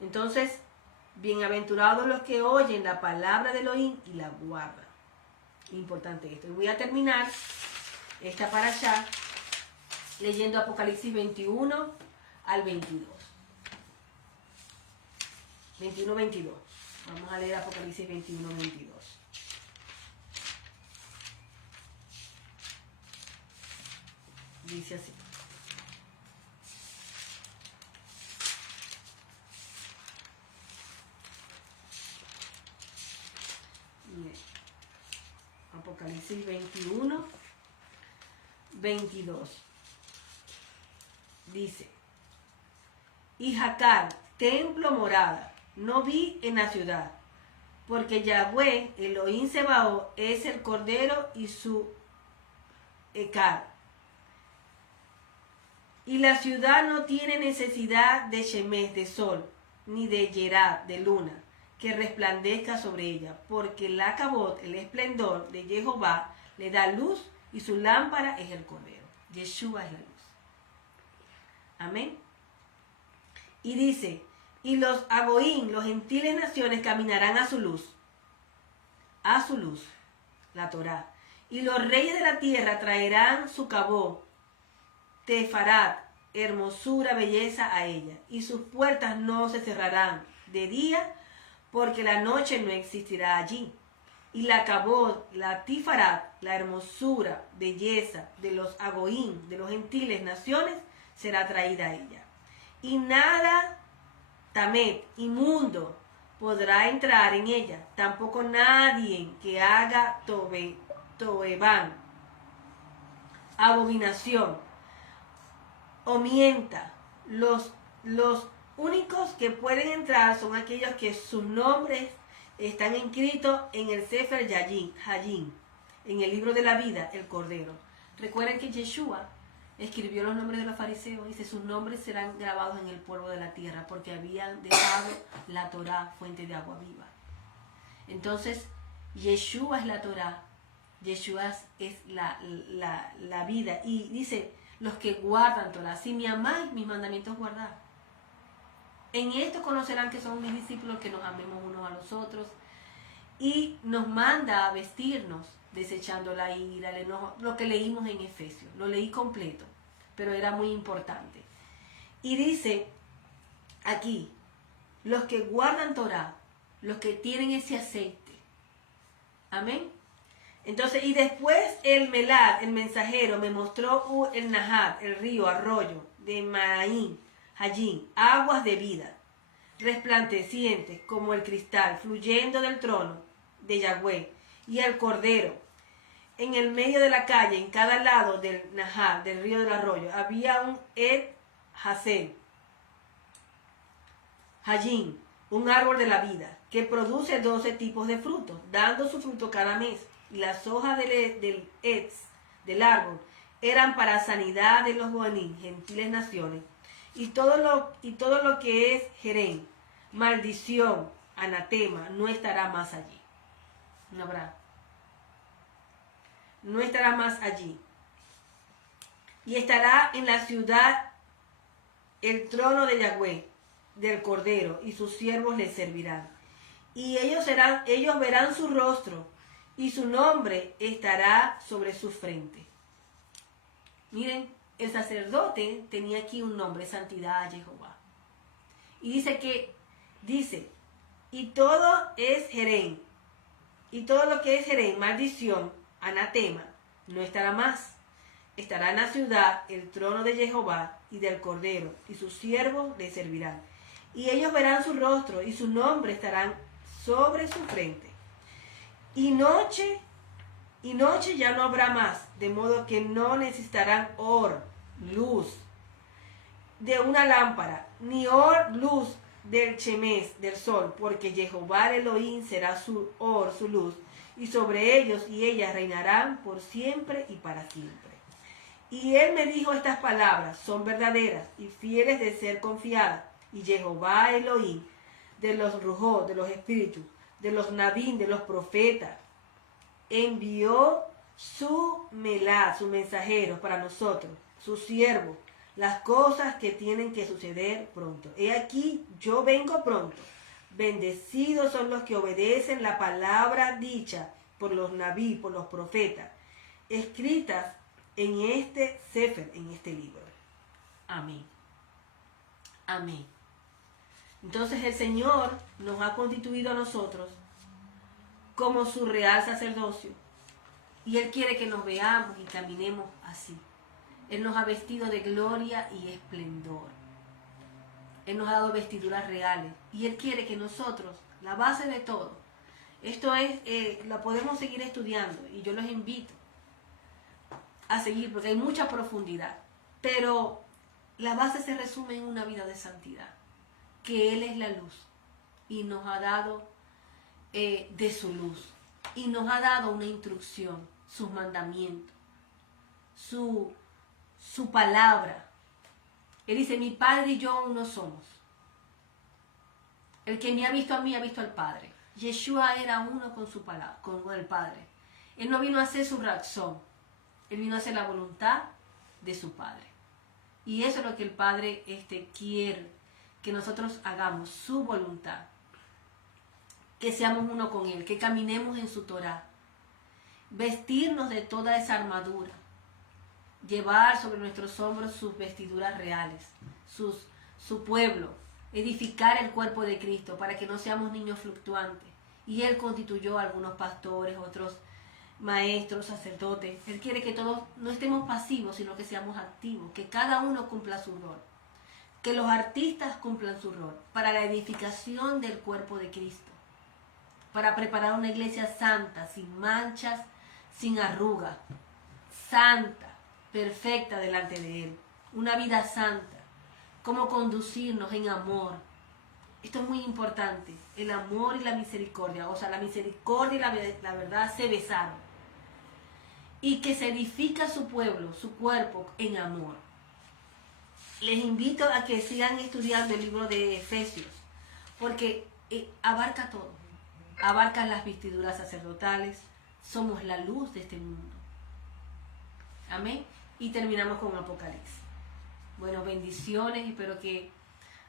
Entonces, bienaventurados los que oyen la palabra de Elohim y la guardan. Importante esto. Y voy a terminar esta parashá leyendo Apocalipsis 21 al 22. 21-22. Vamos a leer Apocalipsis 21-22. Dice así. Apocalipsis 21, 22. Dice, y Jacar, templo morada, no vi en la ciudad, porque Yahweh, Elohim Sebaot, es el Cordero y su Ecar. Y la ciudad no tiene necesidad de Shemesh, de sol, ni de Yerad, de luna, que resplandezca sobre ella, porque la Cabot, el esplendor de Jehová, le da luz y su lámpara es el Cordero. Yeshua es la luz. Amén. Y dice, y los Agoín, los gentiles naciones, caminarán a su luz, la Torá. Y los reyes de la tierra traerán su Cabot, Tefarat, hermosura, belleza a ella, y sus puertas no se cerrarán de día, porque la noche no existirá allí. Y la Cabod, la Tifarat, la hermosura, belleza de los Agoín, de los gentiles naciones, será traída a ella. Y nada tamet, inmundo, podrá entrar en ella, tampoco nadie que haga toebán, abominación, o mienta. Los únicos que pueden entrar son aquellos que sus nombres están inscritos en el Sefer Hayim, en el libro de la vida, el Cordero. Recuerden que Yeshua escribió los nombres de los fariseos y dice: sus nombres serán grabados en el polvo de la tierra, porque habían dejado la Torá, fuente de agua viva. Entonces, Yeshua es la Torá, Yeshua es la vida. Y dice: los que guardan Torá, si me amáis, mis mandamientos guardad. En esto conocerán que son mis discípulos, que nos amemos unos a los otros. Y nos manda a vestirnos, desechando la ira, el enojo, lo que leímos en Efesios. Lo leí completo, pero era muy importante. Y dice aquí: los que guardan Torá, los que tienen ese aceite. Amén. Entonces, y después el Melad, el mensajero, me mostró el Nahad, el río, arroyo de Maín, Hayim, aguas de vida, resplandecientes como el cristal, fluyendo del trono de Yahweh y el Cordero. En el medio de la calle, en cada lado del Nahad, del río del arroyo, había un Ed Hasen, Hayim, un árbol de la vida, que produce 12 tipos de frutos, dando su fruto cada mes. Y las hojas del Etz, del árbol, eran para sanidad de los Goanim, gentiles naciones. Y todo lo que es Jerén, maldición, anatema, no estará más allí. No habrá. No estará más allí. Y estará en la ciudad el trono de Yahweh, del Cordero, y sus siervos le servirán. Y ellos verán su rostro, y su nombre estará sobre su frente. Miren, el sacerdote tenía aquí un nombre: santidad a Jehová. Y dice, y todo es Jerén, y todo lo que es Jerén, maldición, anatema, no estará más. Estará en la ciudad el trono de Jehová y del Cordero, y sus siervos le servirán. Y ellos verán su rostro, y su nombre estarán sobre su frente. Y noche ya no habrá más, de modo que no necesitarán luz de una lámpara, ni luz del chemes, del sol, porque Jehová Elohim será su luz, y sobre ellos y ellas reinarán por siempre y para siempre. Y él me dijo: estas palabras son verdaderas y fieles de ser confiadas, y Jehová Elohim, de los rujot, de los espíritus, de los nabín, de los profetas, envió su melad, sus mensajeros para nosotros, sus siervos, las cosas que tienen que suceder pronto. He aquí, yo vengo pronto. Bendecidos son los que obedecen la palabra dicha por los nabí, por los profetas, escritas en este sefer, en este libro. Amén. Amén. Entonces el Señor nos ha constituido a nosotros como su real sacerdocio, y Él quiere que nos veamos y caminemos así. Él nos ha vestido de gloria y esplendor. Él nos ha dado vestiduras reales, y Él quiere que nosotros, la base de todo, esto es, la podemos seguir estudiando, y yo los invito a seguir, porque hay mucha profundidad, pero la base se resume en una vida de santidad, que Él es la luz, y nos ha dado de su luz, y nos ha dado una instrucción, sus mandamientos, su palabra. Él dice: mi Padre y yo uno somos. El que me ha visto a mí ha visto al Padre. Yeshua era uno con su palabra, con el Padre. Él no vino a hacer su razón, Él vino a hacer la voluntad de su Padre. Y eso es lo que el Padre quiere, que nosotros hagamos su voluntad, que seamos uno con Él, que caminemos en su Torah, vestirnos de toda esa armadura, llevar sobre nuestros hombros sus vestiduras reales, su pueblo, edificar el cuerpo de Cristo para que no seamos niños fluctuantes. Y Él constituyó a algunos pastores, otros maestros, sacerdotes. Él quiere que todos no estemos pasivos, sino que seamos activos, que cada uno cumpla su rol, que los artistas cumplan su rol para la edificación del cuerpo de Cristo, para preparar una iglesia santa, sin manchas, sin arrugas, santa, perfecta delante de Él, una vida santa, cómo conducirnos en amor. Esto es muy importante, el amor y la misericordia, o sea, la misericordia y la verdad se besaron, y que se edifica su pueblo, su cuerpo en amor. Les invito a que sigan estudiando el libro de Efesios, porque abarca todo, abarca las vestiduras sacerdotales, somos la luz de este mundo. Amén. Y terminamos con Apocalipsis. Bueno, bendiciones, espero que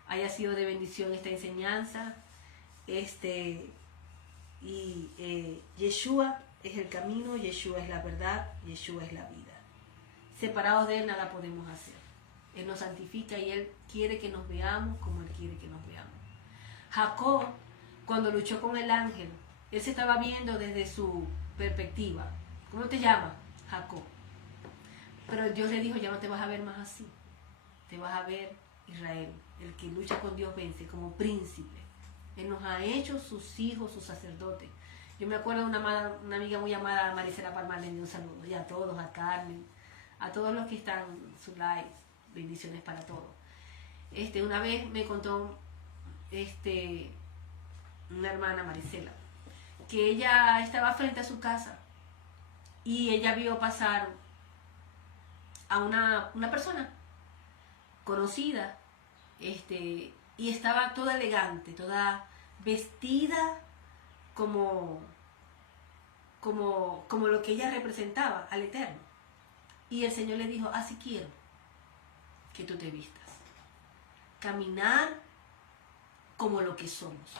haya sido de bendición esta enseñanza. Yeshua es el camino, Yeshua es la verdad, Yeshua es la vida. Separados de Él nada podemos hacer. Él nos santifica y Él quiere que nos veamos como Él quiere que nos veamos. Jacob, cuando luchó con el ángel, él se estaba viendo desde su perspectiva. ¿Cómo te llamas? Jacob. Pero Dios le dijo, ya no te vas a ver más así. Te vas a ver Israel, el que lucha con Dios vence, como príncipe. Él nos ha hecho sus hijos, sus sacerdotes. Yo me acuerdo de una amiga muy amada, Marisela Palma, le dio un saludo. Y a todos, a Carmen, a todos los que están en su live. Bendiciones para todos. Una vez me contó una hermana, Marisela, que ella estaba frente a su casa y ella vio pasar a una persona conocida, y estaba toda elegante, toda vestida como lo que ella representaba al Eterno. Y el Señor le dijo, así quiero que tú te vistas. Caminar como lo que somos,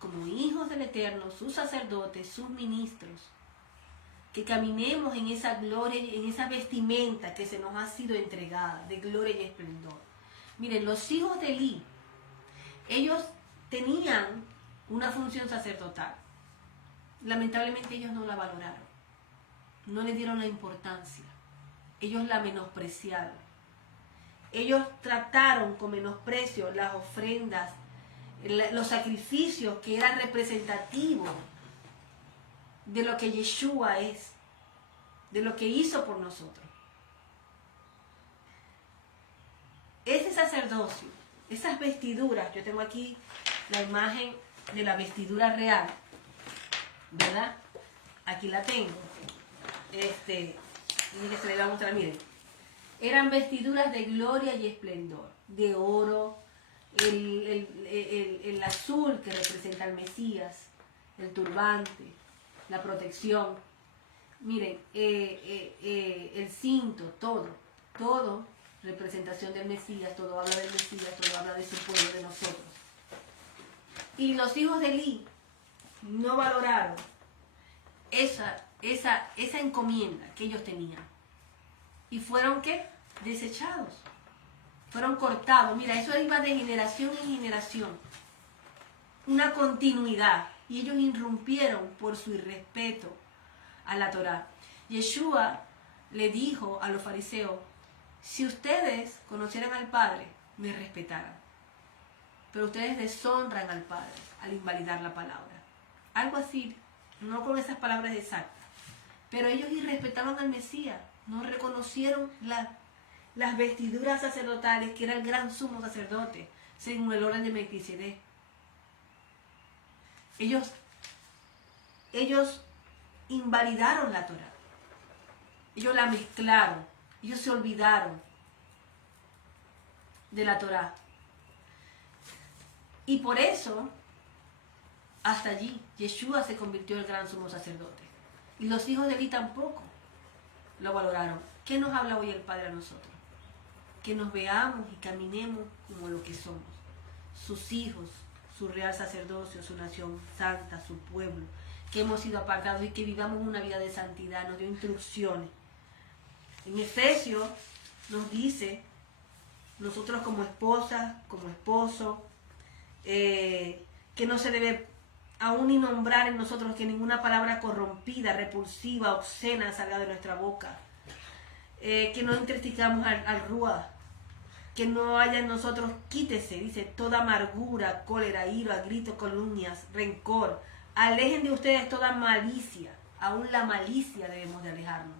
como hijos del Eterno, sus sacerdotes, sus ministros, que caminemos en esa gloria, en esa vestimenta que se nos ha sido entregada, de gloria y esplendor. Miren, los hijos de Elí, ellos tenían una función sacerdotal. Lamentablemente ellos no la valoraron, no le dieron la importancia, ellos la menospreciaron. Ellos trataron con menosprecio las ofrendas, los sacrificios que eran representativos de lo que Yeshua es, de lo que hizo por nosotros. Ese sacerdocio, esas vestiduras, yo tengo aquí la imagen de la vestidura real, ¿verdad? Aquí la tengo. Miren que se le va a mostrar, miren. Eran vestiduras de gloria y esplendor, de oro, el azul que representa al Mesías, el turbante, la protección. Miren, el cinto, todo representación del Mesías, todo habla del Mesías, todo habla de su pueblo, de nosotros. Y los hijos de Elí no valoraron esa encomienda que ellos tenían. Y fueron, ¿qué? Desechados. Fueron cortados. Mira, eso iba de generación en generación. Una continuidad. Y ellos irrumpieron por su irrespeto a la Torá. Yeshua le dijo a los fariseos, si ustedes conocieran al Padre, me respetaran. Pero ustedes deshonran al Padre al invalidar la palabra. Algo así, no con esas palabras exactas. Pero ellos irrespetaban al Mesías. No reconocieron las vestiduras sacerdotales, que era el gran sumo sacerdote, según el orden de Melquisedec. Ellos invalidaron la Torá. Ellos la mezclaron. Ellos se olvidaron de la Torá. Y por eso, hasta allí, Yeshua se convirtió en el gran sumo sacerdote. Y los hijos de Elí tampoco lo valoraron. ¿Qué nos habla hoy el Padre a nosotros? Que nos veamos y caminemos como lo que somos. Sus hijos, su real sacerdocio, su nación santa, su pueblo, que hemos sido apartados y que vivamos una vida de santidad. Nos dio instrucciones. En Efesios nos dice, nosotros como esposas, como esposo, que no se debe aún ni nombrar en nosotros, que ninguna palabra corrompida, repulsiva, obscena salga de nuestra boca, que no entristezcamos al Ruach, que no haya en nosotros, quítese, dice, toda amargura, cólera, ira, gritos, calumnias, rencor. Alejen de ustedes toda malicia, aún la malicia debemos de alejarnos,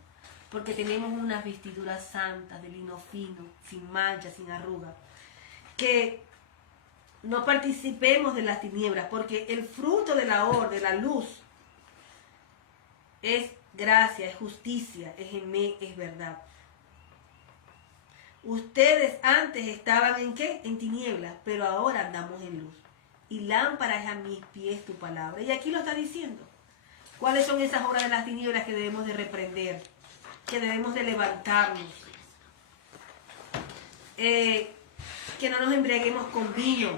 porque tenemos unas vestiduras santas de lino fino, sin mancha, sin arruga. Que no participemos de las tinieblas, porque el fruto de la luz, es gracia, es justicia, es verdad. Ustedes antes estaban ¿en qué? En tinieblas, pero ahora andamos en luz. Y lámpara es a mis pies tu palabra. Y aquí lo está diciendo. ¿Cuáles son esas obras de las tinieblas que debemos de reprender? Que debemos de levantarnos. Que no nos embriaguemos con vino.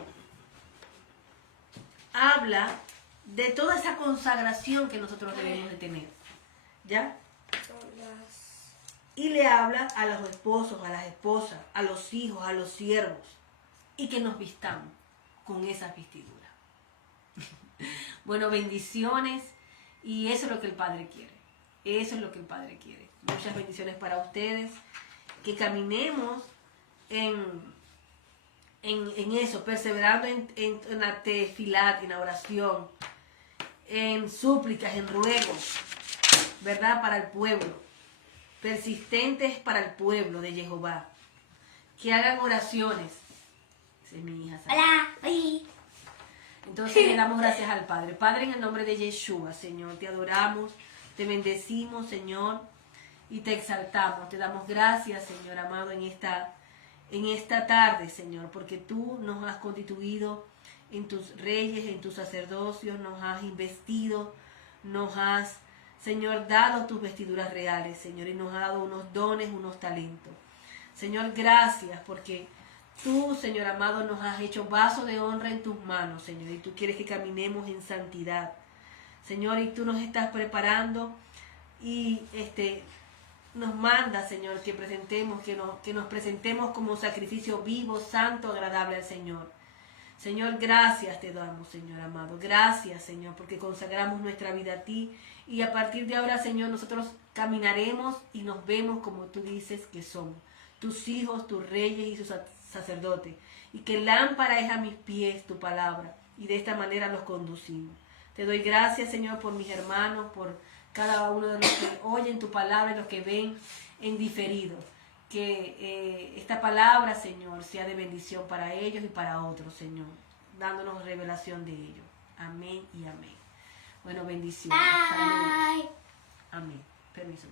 Habla de toda esa consagración que nosotros debemos de tener. ¿Ya? Y le habla a los esposos, a las esposas, a los hijos, a los siervos. Y que nos vistamos con esas vestiduras. Bueno, bendiciones. Y eso es lo que el Padre quiere. Eso es lo que el Padre quiere. Muchas bendiciones para ustedes. Que caminemos en eso, perseverando en la tefilat, en la oración, en súplicas, en ruegos, ¿verdad? Para el pueblo. Persistentes para el pueblo de Jehová. Que hagan oraciones. Esa es mi hija. ¿Sabes? Hola, oye. Entonces le damos gracias al Padre. Padre, en el nombre de Yeshua, Señor, te adoramos, te bendecimos, Señor, y te exaltamos. Te damos gracias, Señor amado, en esta tarde, Señor, porque tú nos has constituido en tus reyes, en tus sacerdocios, nos has investido, nos has, Señor, dado tus vestiduras reales, Señor, y nos has dado unos dones, unos talentos. Señor, gracias porque tú, Señor amado, nos has hecho vaso de honra en tus manos, Señor, y tú quieres que caminemos en santidad. Señor, y tú nos estás preparando y nos manda, Señor, que nos presentemos como sacrificio vivo, santo, agradable al Señor. Señor, gracias te damos, Señor amado. Gracias, Señor, porque consagramos nuestra vida a ti. Y a partir de ahora, Señor, nosotros caminaremos y nos vemos como tú dices que somos. Tus hijos, tus reyes y sus sacerdotes. Y que lámpara es a mis pies tu palabra. Y de esta manera los conducimos. Te doy gracias, Señor, por mis hermanos, por cada uno de los que oyen tu palabra y los que ven en diferido. Que esta palabra, Señor, sea de bendición para ellos y para otros, Señor, dándonos revelación de ello. Amén y amén. Bueno, bendiciones. Saludos. Amén. Permiso.